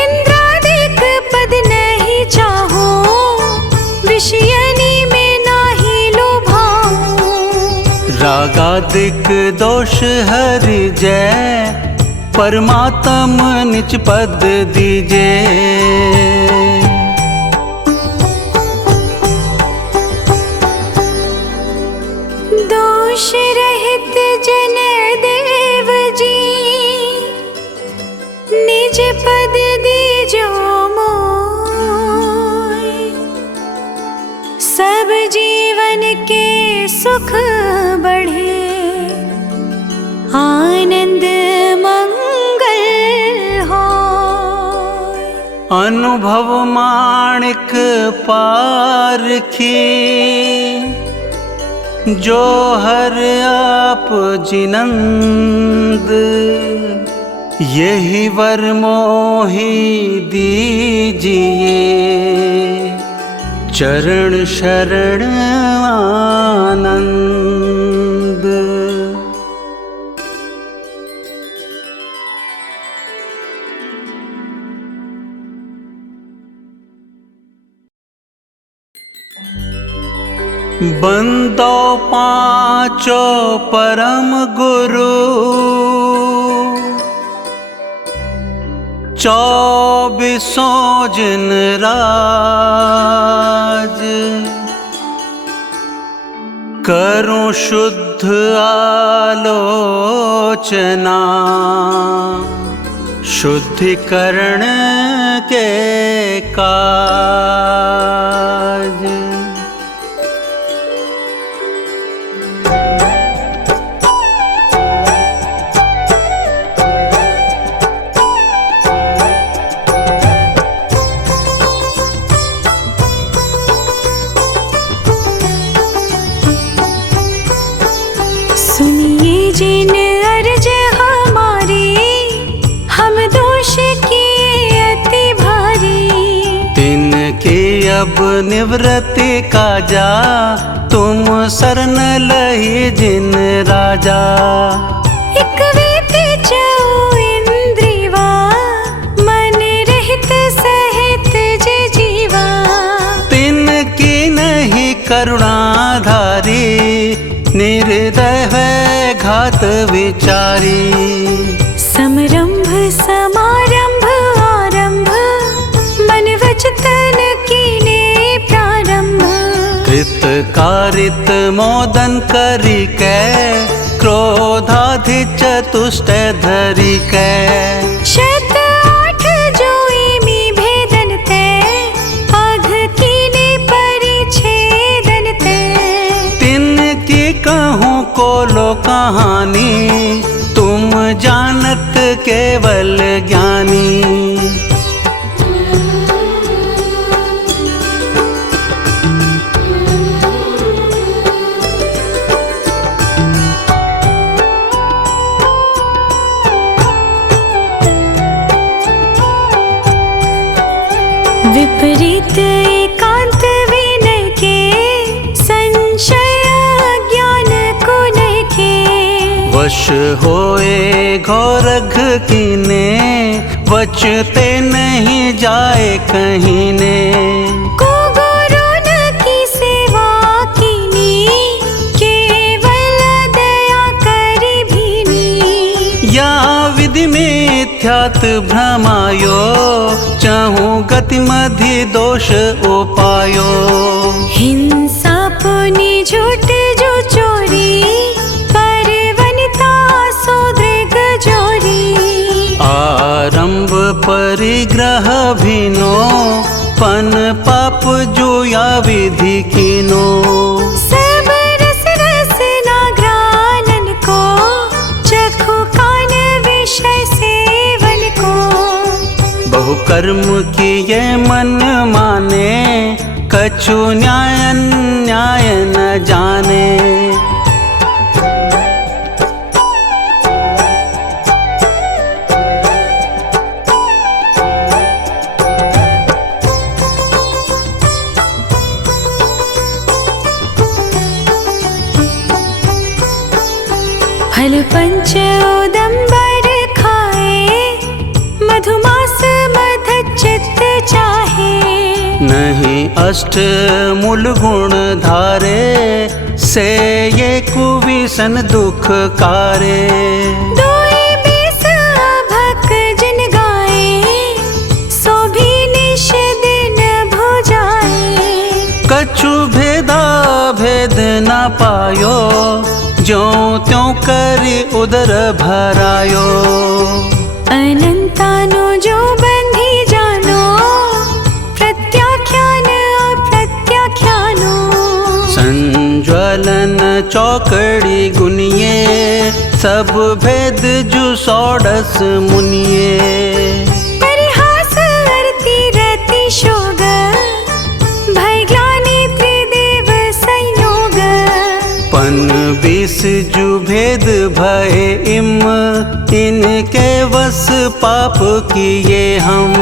इंद्रादिक पद नहीं चाहो, विषयनी में नाही लोभाऊं। रागादिक दोष हरि जय, परमात्म निज पद दीजे। दोष रहित जन देव जी, निज पद दीजो मोय। सब जीवन के सुख बढ़े, आनंद मंगल होय। अनुभव माणिक पारखी, जो हर आप जिनंद। यही वर मोहि दीजिए, चरण शरण आनंद। बंदो पांचो परम गुरु, 24 जिन राज। करूं शुद्ध आलोचना, शुद्धिकरण के काज। सुनिए जिन अर्ज हमारी, हम दोष किए अति भारी। तिनकी अब निवृत्ति काजा, तुम शरण लही जिन राजा। एक वेति चऊ इंद्रिवा, मन रहित सहित जे जीवा। तिनकी नहीं करुणाधारी, निर्दय है घात विचारी। समरंभ समारंभ आरंभ, मन वचन कीने प्रारंभ। कृत कारित मोदन करी कै, क्रोधाधि चतुष्ट धरी कै। शत 8 जोईमी भेदन ते, अघ कीने परिच्छेदन ते। तिनकी कहूँ को लो कहानी, तुम जानत केवल ज्ञानी। विपरीत एकांत विनय के, संशय ज्ञान को नय के। वश होए घोरघ कीने, बचते नहीं जाए कहीं ने। को गुरु न की सेवा कीनी, केवल दया करी भीनी। या विधि मिथ्यात भ्रमायो, चाहूं गति मधि दोष उपायो। हिंसा पुनि झूठ जो चोरी, पर वनिता सो दृग जोरी। आरंभ परिग्रह भिनो, पन पाप जो या विधि कीनो। सब रस रस ना ग्रालन को, चखु कान विषय सेवन को। बहु कर्म किए मन माने, कछु न्याय अन्याय न जाने। फल पंच उदंबर खाए, मधुमास मधचित्त चाहे। नहीं अष्ट मूल गुण धारे, से ये कुविसन दुख कारे। दोई बीस अभक जिन गाए, सो भी निश दिन भुजाए। कछु भेदा भेद न पायो, ज्यों त्यों करी उदर भरायो। अनंतानो जो बंधी जानो, प्रत्याख्यान अप्रत्याख्यानो। संज्वलन चौकड़ी गुनिए, सब भेद जु षोडश मुनिए। परिहास अर्ति रति शोग, भय ग्लानि त्रिदेव संयोग। पन बीस जु भेद भय इम, इनके वस पाप किए हम।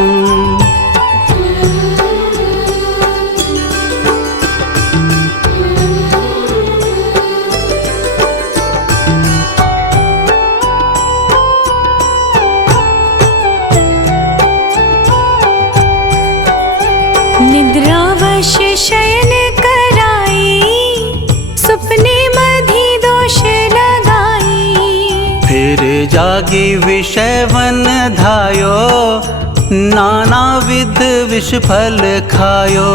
निद्रावश शयन कराई, सुपने मधि दोष लगाई। फिर जागी विषय वन धायो, नाना विध विष फल खायो।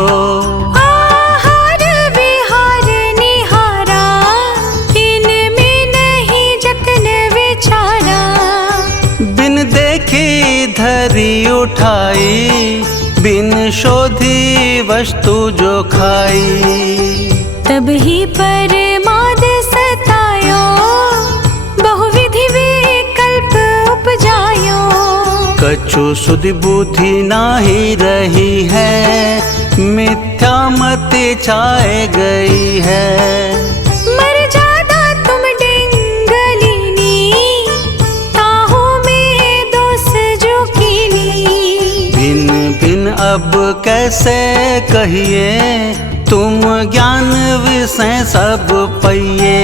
आहार विहार निहारा, इनमें नहीं जतन विचारा। बिन देखी धरी उठाई, बिन शोधी वस्तु जो खाई। तब ही परमाद सतायो, बहुविधि विकल्प उपजायो। कछु सुधि बुद्धि नाही रही है, मिथ्या मति छाए गई है। मर जादा तुम डिंगलिनी, ताहू में दोष जो कीनी। भिन भिन अब कैसे कहिए, तुम ज्ञान विषय सब पइए।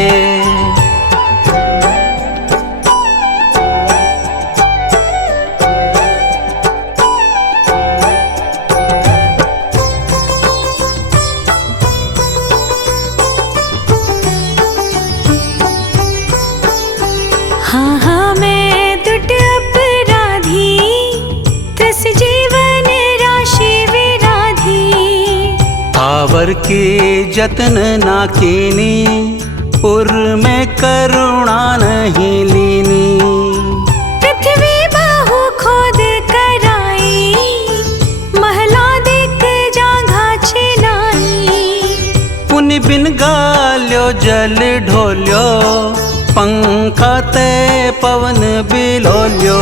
हाँ हाँ मैं दुट अपराधी, त्रस जीवन राशि विराधी। आवर की जतन ना कीनी, उर में करुणा नहीं लीनी। पृथ्वी बहु खोद कराई, महला देख जांघा छिलाई। पुनि बिन गाल्यो जल ढोल्यो, पंखा ते पवन बिलोल्यो।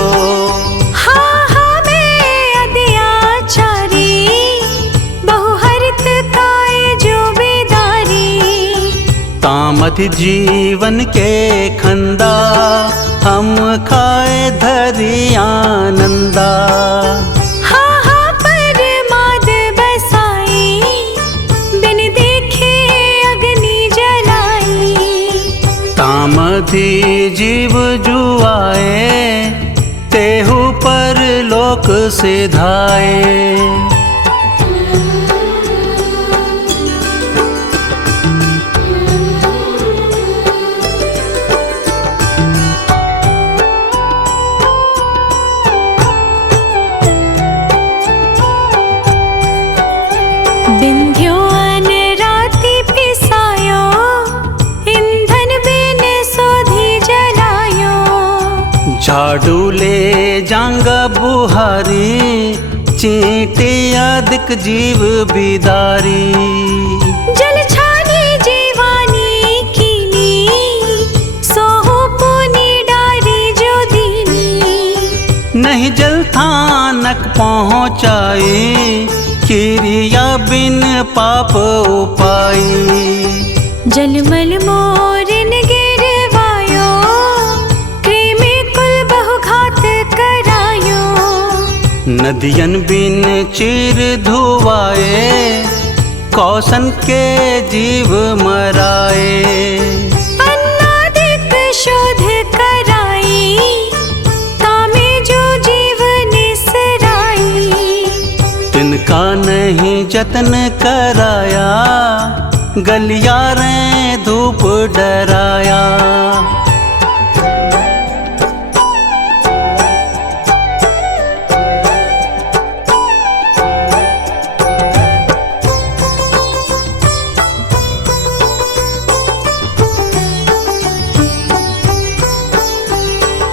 हाँ हाँ मैं अत्याचारी, बहुहरित काय जो बेदारी। तामत जीवन के खंदा, हम खाए धरी आनंदा। हाँ हाँ परमाद बसाई, बिन देखे अग्नि जलाई। तामधि जीव जुआए, तेहु पर लो लोक सिधाए। बिंध्यो अनराति पिसायो, ईंधन बिन सोधी जलायो। झाड़ू ले जांग बुहारी, चींटे अधिक जीव बिदारी। जल छानी जीवानी कीनी, सोहु पुनि डारी जो दीनी। नहीं जल थानक पहुँचाई, किरिया बिन पाप उपाई। जलमल मोरिन गिरवायो, कृमि कुल बहुघात करायो। नदियन बिन चीर धुआए, कौसन के जीव मराए। अन्नादिक शोध कराई, तामे जो जीव निसराई। तिनका नहीं जतन कराया, गलियारें धूप डराया।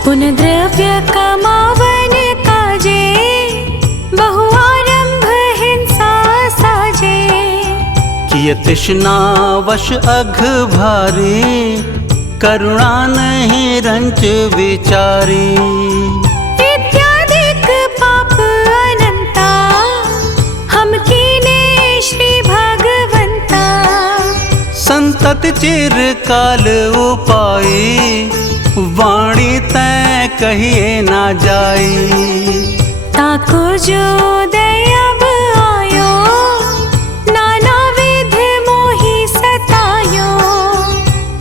पुन द्रव्य कमावन काजे, बहु आरंभ हिंसा साजे। किय तृष्णा वश अघ भारी, करुणा नहीं रंच विचारी। इत्यादिक पाप अनंता, हम कीने श्री भगवंता। संतत चिर काल उपाई, वाणी तै कहिए ना जाई। ताको जो दयाब आयो, नाना विध मोहि सतायो।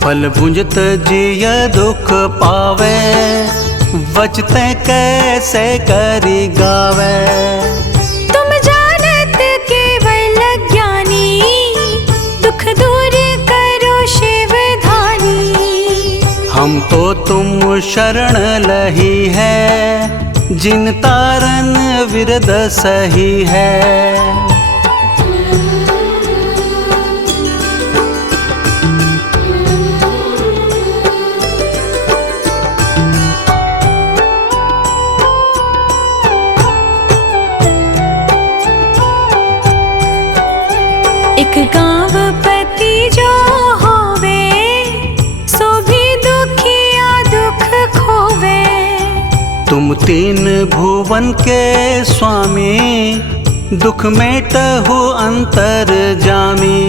फल भुंजत जिय दुख पावे, वचते कैसे करी गावे। तुम जानत केवल ज्ञानी, दुख दूर करो शिव धानी। हम तो तुम शरण लही है, जिन तारन विरद सही है। एक गाँव पति जो होवे, सो भी दुखिया दुख खोवे। तुम तीन भुवन के स्वामी, दुख मेटहु अंतर जामी।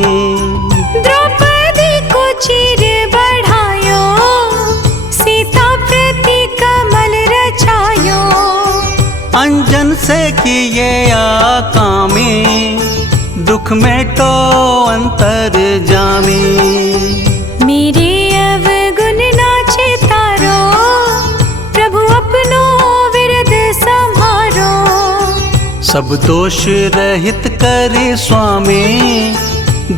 द्रौपदी को चीर बढ़ायो, सीता प्रति कमल रचायो। अंजन से किए आकामी, दुख मेटो अंतर जामी। मेरे अवगुण नाचे तारो, प्रभु अपनो विरद संहारो। सब दोष रहित करी स्वामी,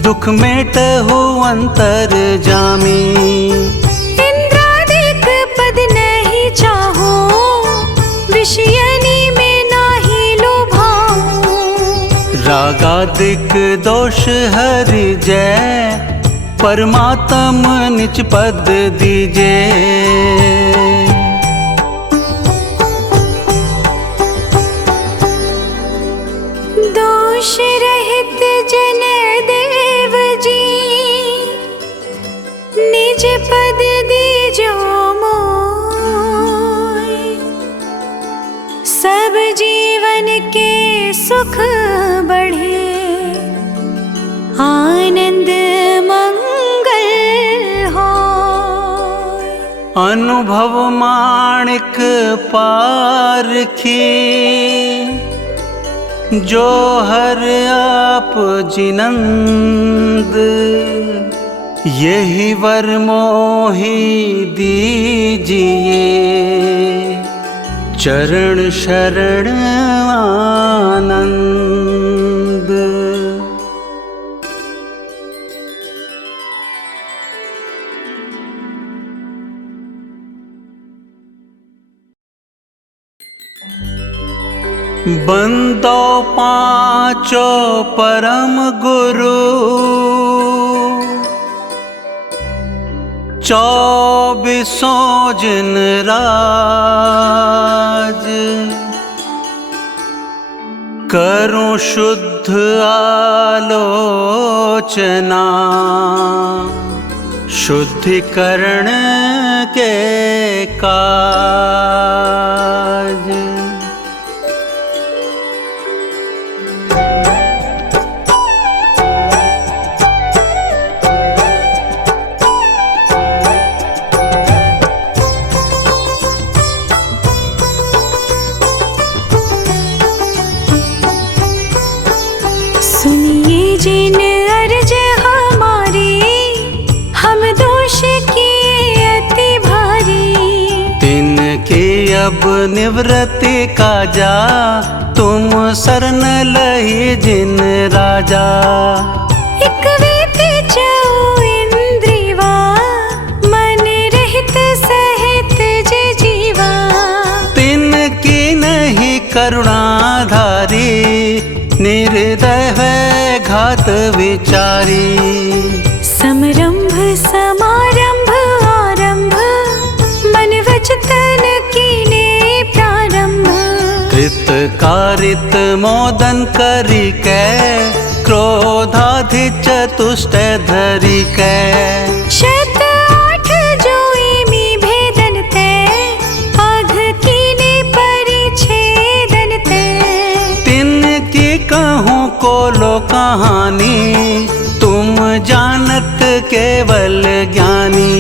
दुख मेटहु अंतर जामी। इंद्रादिक पद नहीं चाहो, विषयनी में नाही लोभाऊं। रागादिक दोष हरि जय, परमात्म निज पद दीजे। दोष रहित जन देव जी, निज पद दीजो मोय। सब जीवन के सुख बढ़े, आनंद मंगल होय। अनुभव माणिक पारखी, जो हर आप जिनंद। यही वर मोहि दीजिए, चरण शरण आनंद। बंदो पांचो परम गुरु, 24 जिन राज। करूं शुद्ध आलोचना, शुद्धिकरण के काज। सुनिए जिन अर्ज हमारी, हम दोष किए अति भारी। तिनकी अब निवृत्ति काजा, तुम शरण लही जिन राजा। एक वेति चौ इंद्रिवा, मन रहित सहित जे जीवा। तिनकी नहीं करुणाधारी, निर्दय है घात विचारी। समरंभ समारंभ आरंभ, मन वचन कीने प्रारंभ। कृत कारित मोदन करी कै, क्रोधाधि चतुष्ट धरी कै। शत 8 जोईमि भेदन ते, आघ कीने परिच्छेदन ते। तिनकी कहूँ को लो कहानी, तुम जानत केवल ज्ञानी।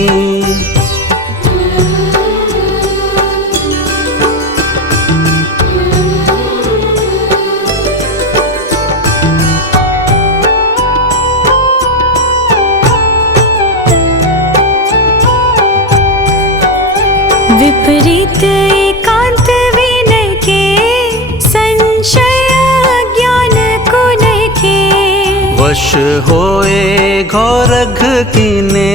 विपरीत एकांत विनय के, संशय ज्ञान को नय के। वश होए घोरघ कीने,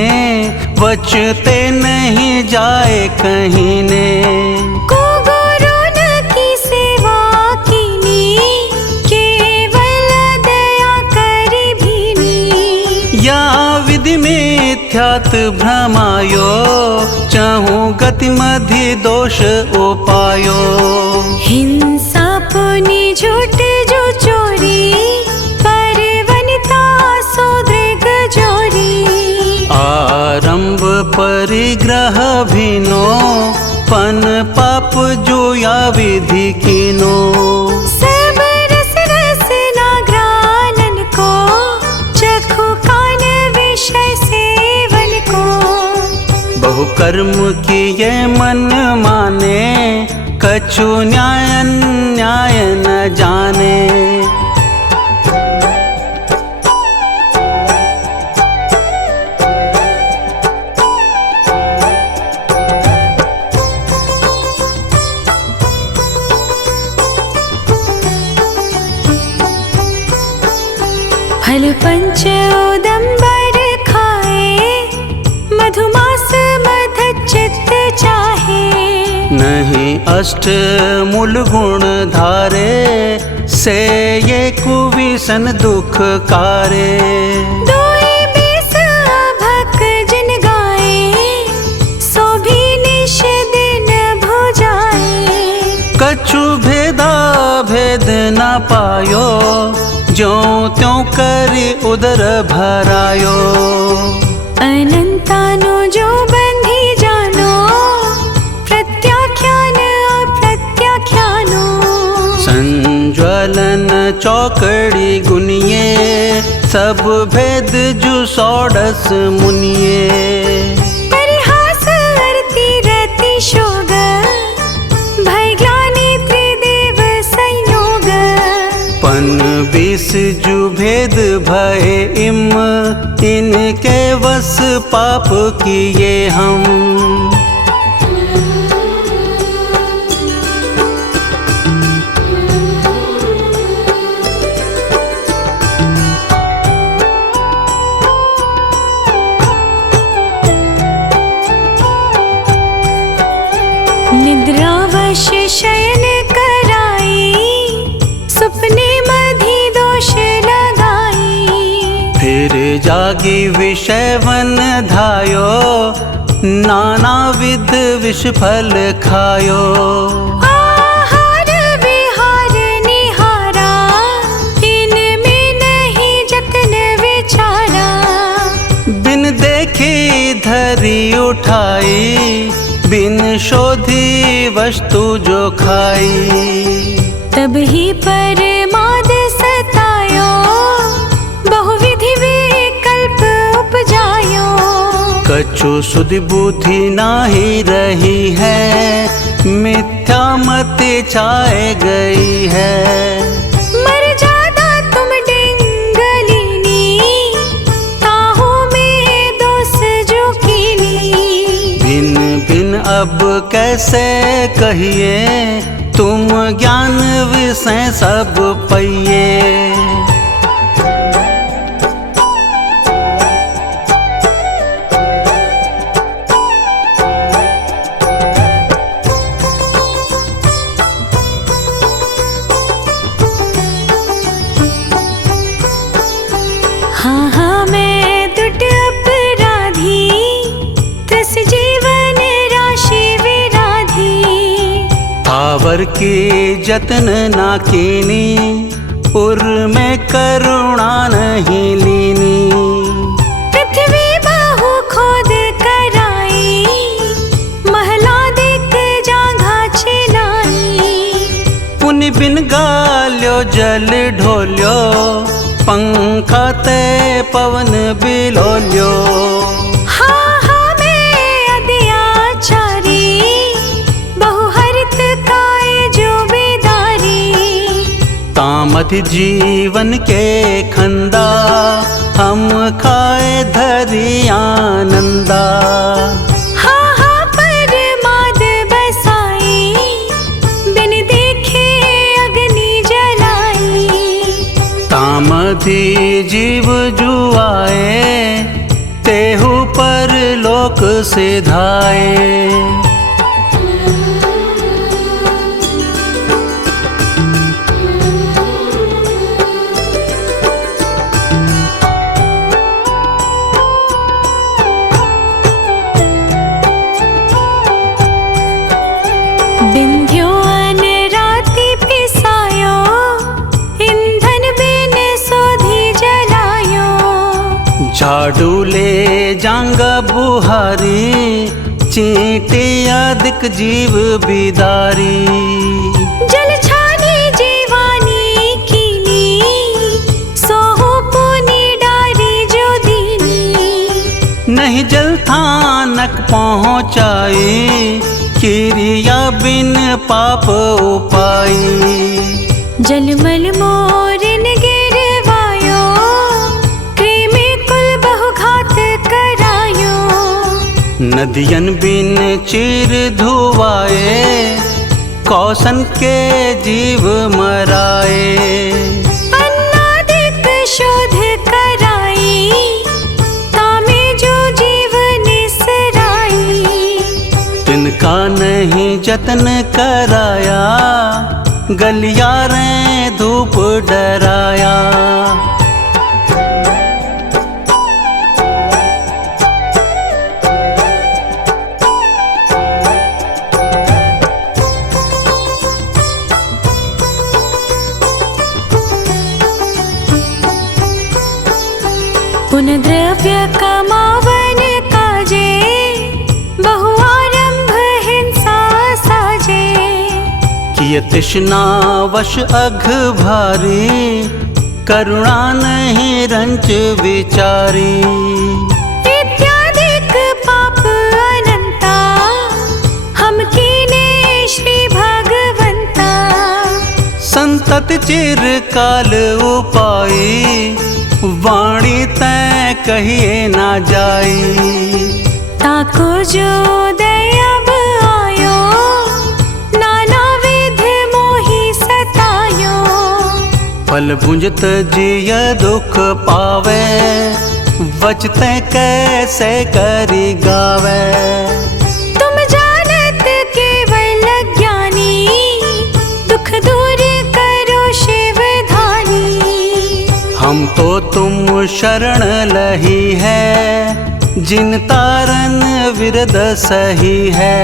वचते नहीं जाए कहीं ने। को गुरु न की सेवा कीनी, केवल दया करी भीनी। या विधि मिथ्यात भ्रमायो, चाहूं गति मधि दोष उपायो। हिंसा पुनि झूठ जो चोरी, पर वनिता सो दृग जोरी। आरंभ परिग्रह भिनो, पन पाप जो या विधि कीनो। सब रस रसना घ्राणन को, चखु कान विषय सेवन को। बहु कर्म किए मन माने, कछु न्याय अन्याय न जाने। फल पंच उदंबर खाए, मधुमास मधचित्त चाहे। नहीं अष्ट मूल गुण धारे, से ये कुविसन दुख कारे। दोई बेस अभक जिन गाए, सो भी निश दिन भुजाए। कछु भेदा भेद न पायो, ज्यों त्यों करी उदर भरायो। अनंतानो जो बंधी जानो, प्रत्याख्यान अप्रत्याख्यानो। संज्वलन चौकड़ी गुनिए, सब भेद जु 16 मुनिए। परिहास अरति रति शोग, भय ग्लानि त्रिदेव संयोग। पन 20 जु भेद भय इम, इनके वस पाप किए हम। जागी विषय वन धायो, नाना विध विष फल खायो। आहार विहार निहारा, इनमें नहीं जतन विचारा। बिन देखी धरी उठाई, बिन शोधी वस्तु जो खाई। तब ही परमाद सतायो, बहुविधि विकल्प उपजायो। कछु सुधि बुद्धि नाही रही है, मिथ्या मति छाए गई है। मर जादा तुम डिंगलिनी, ताहू में दोष जो कीनी। भिन्न भिन्न अब कैसे कहिए, तुम ज्ञान विषय सब पइए। हाँ हाँ मैं दुट अपराधी, त्रस जीवन राशि विराधी। आवर की जतन ना कीनी, उर में करुणा नहीं लीनी। पृथ्वी बाहु खोद कराई, महला देख जांघा छिलाई। पुनि बिन गाल्यो जल ढोल्यो, पंखा ते पवन बिलोल्यो। हाँ हाँ मैं अत्याचारी, बहुहरित काय जो बेदारी। तामति जीवन के खंदा, हम खाए धरी आनंदा। हाँ हाँ परमाद बसाई, बिन देखे अग्नि जलाई। तामधि जीव जुआए, तेहु पर लोक सिधाए। बिंध्यो अनराति पिसायो, ईंधन बिन सोधी जलायो। झाड़ू ले जांगा बुहारी, चींटी अधिक जीव बिदारी। जल छानी जीवानी कीनी, सोहु पुनि डारी जो दीनी। नहीं जल थानक पहुँचाई, क्रिया बिन पाप उपाई। जलमल मोरिन गिरवायो, कृमि कुल बहुघात करायो। नदियन बिन चीर धुआए, कौशन के जीव मराए। अन्नादिक शोध कराई, तामे जो जीव निसराई। तिनका नहीं जतन कराया, गलियारे धूप डराया। पुन द्रव्य कमावन काजे, बहु आरंभ हिंसा साजे। किय तृष्णा वश अघ भारी, करुणा नहीं रंच विचारी। इत्यादिक पाप अनंता, हम कीने श्री भगवंता। संतत चिर काल उपाई, वाणी तै कहिए ना जाई। ताको जो दयाब आयो, नाना विध मोहि सतायो। फल भुंजत जिय दुख पावे, वचते कैसे करी गावे। तुम जानत केवल ज्ञानी, दुख दूर करो शिवधानी। हम तो तुम शरण लही है, जिन तारन विरद सही है।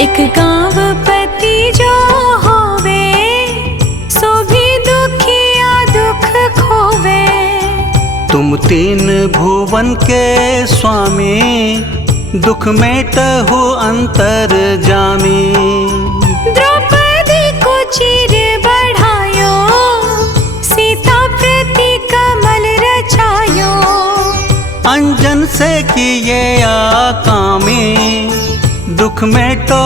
एक गाँव पति जो होवे, सो भी दुखिया दुख खोवे। तुम तीन भुवन के स्वामी, दुख मेटहु अंतर जामी। द्रौपदी को चीर बढ़ायो, सीता प्रति कमल रचायो। अंजन से किए आकामी, दुख मेटो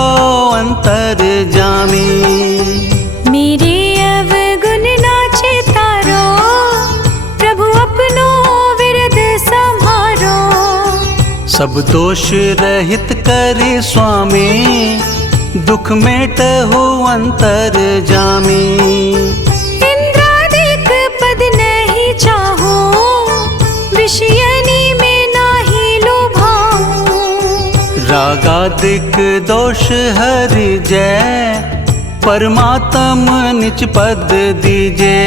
अंतर जामी। मेरे अवगुण नाचे तारो, प्रभु अपनो विरद संभारो। सब दोष रहित करी स्वामी, दुख मेटहु अंतर जामी। इंद्रादिक पद नहीं चाहो, विषयनी में नाही लोभाऊं। रागादिक दोष हरि जय, परमात्म निज पद दीजे।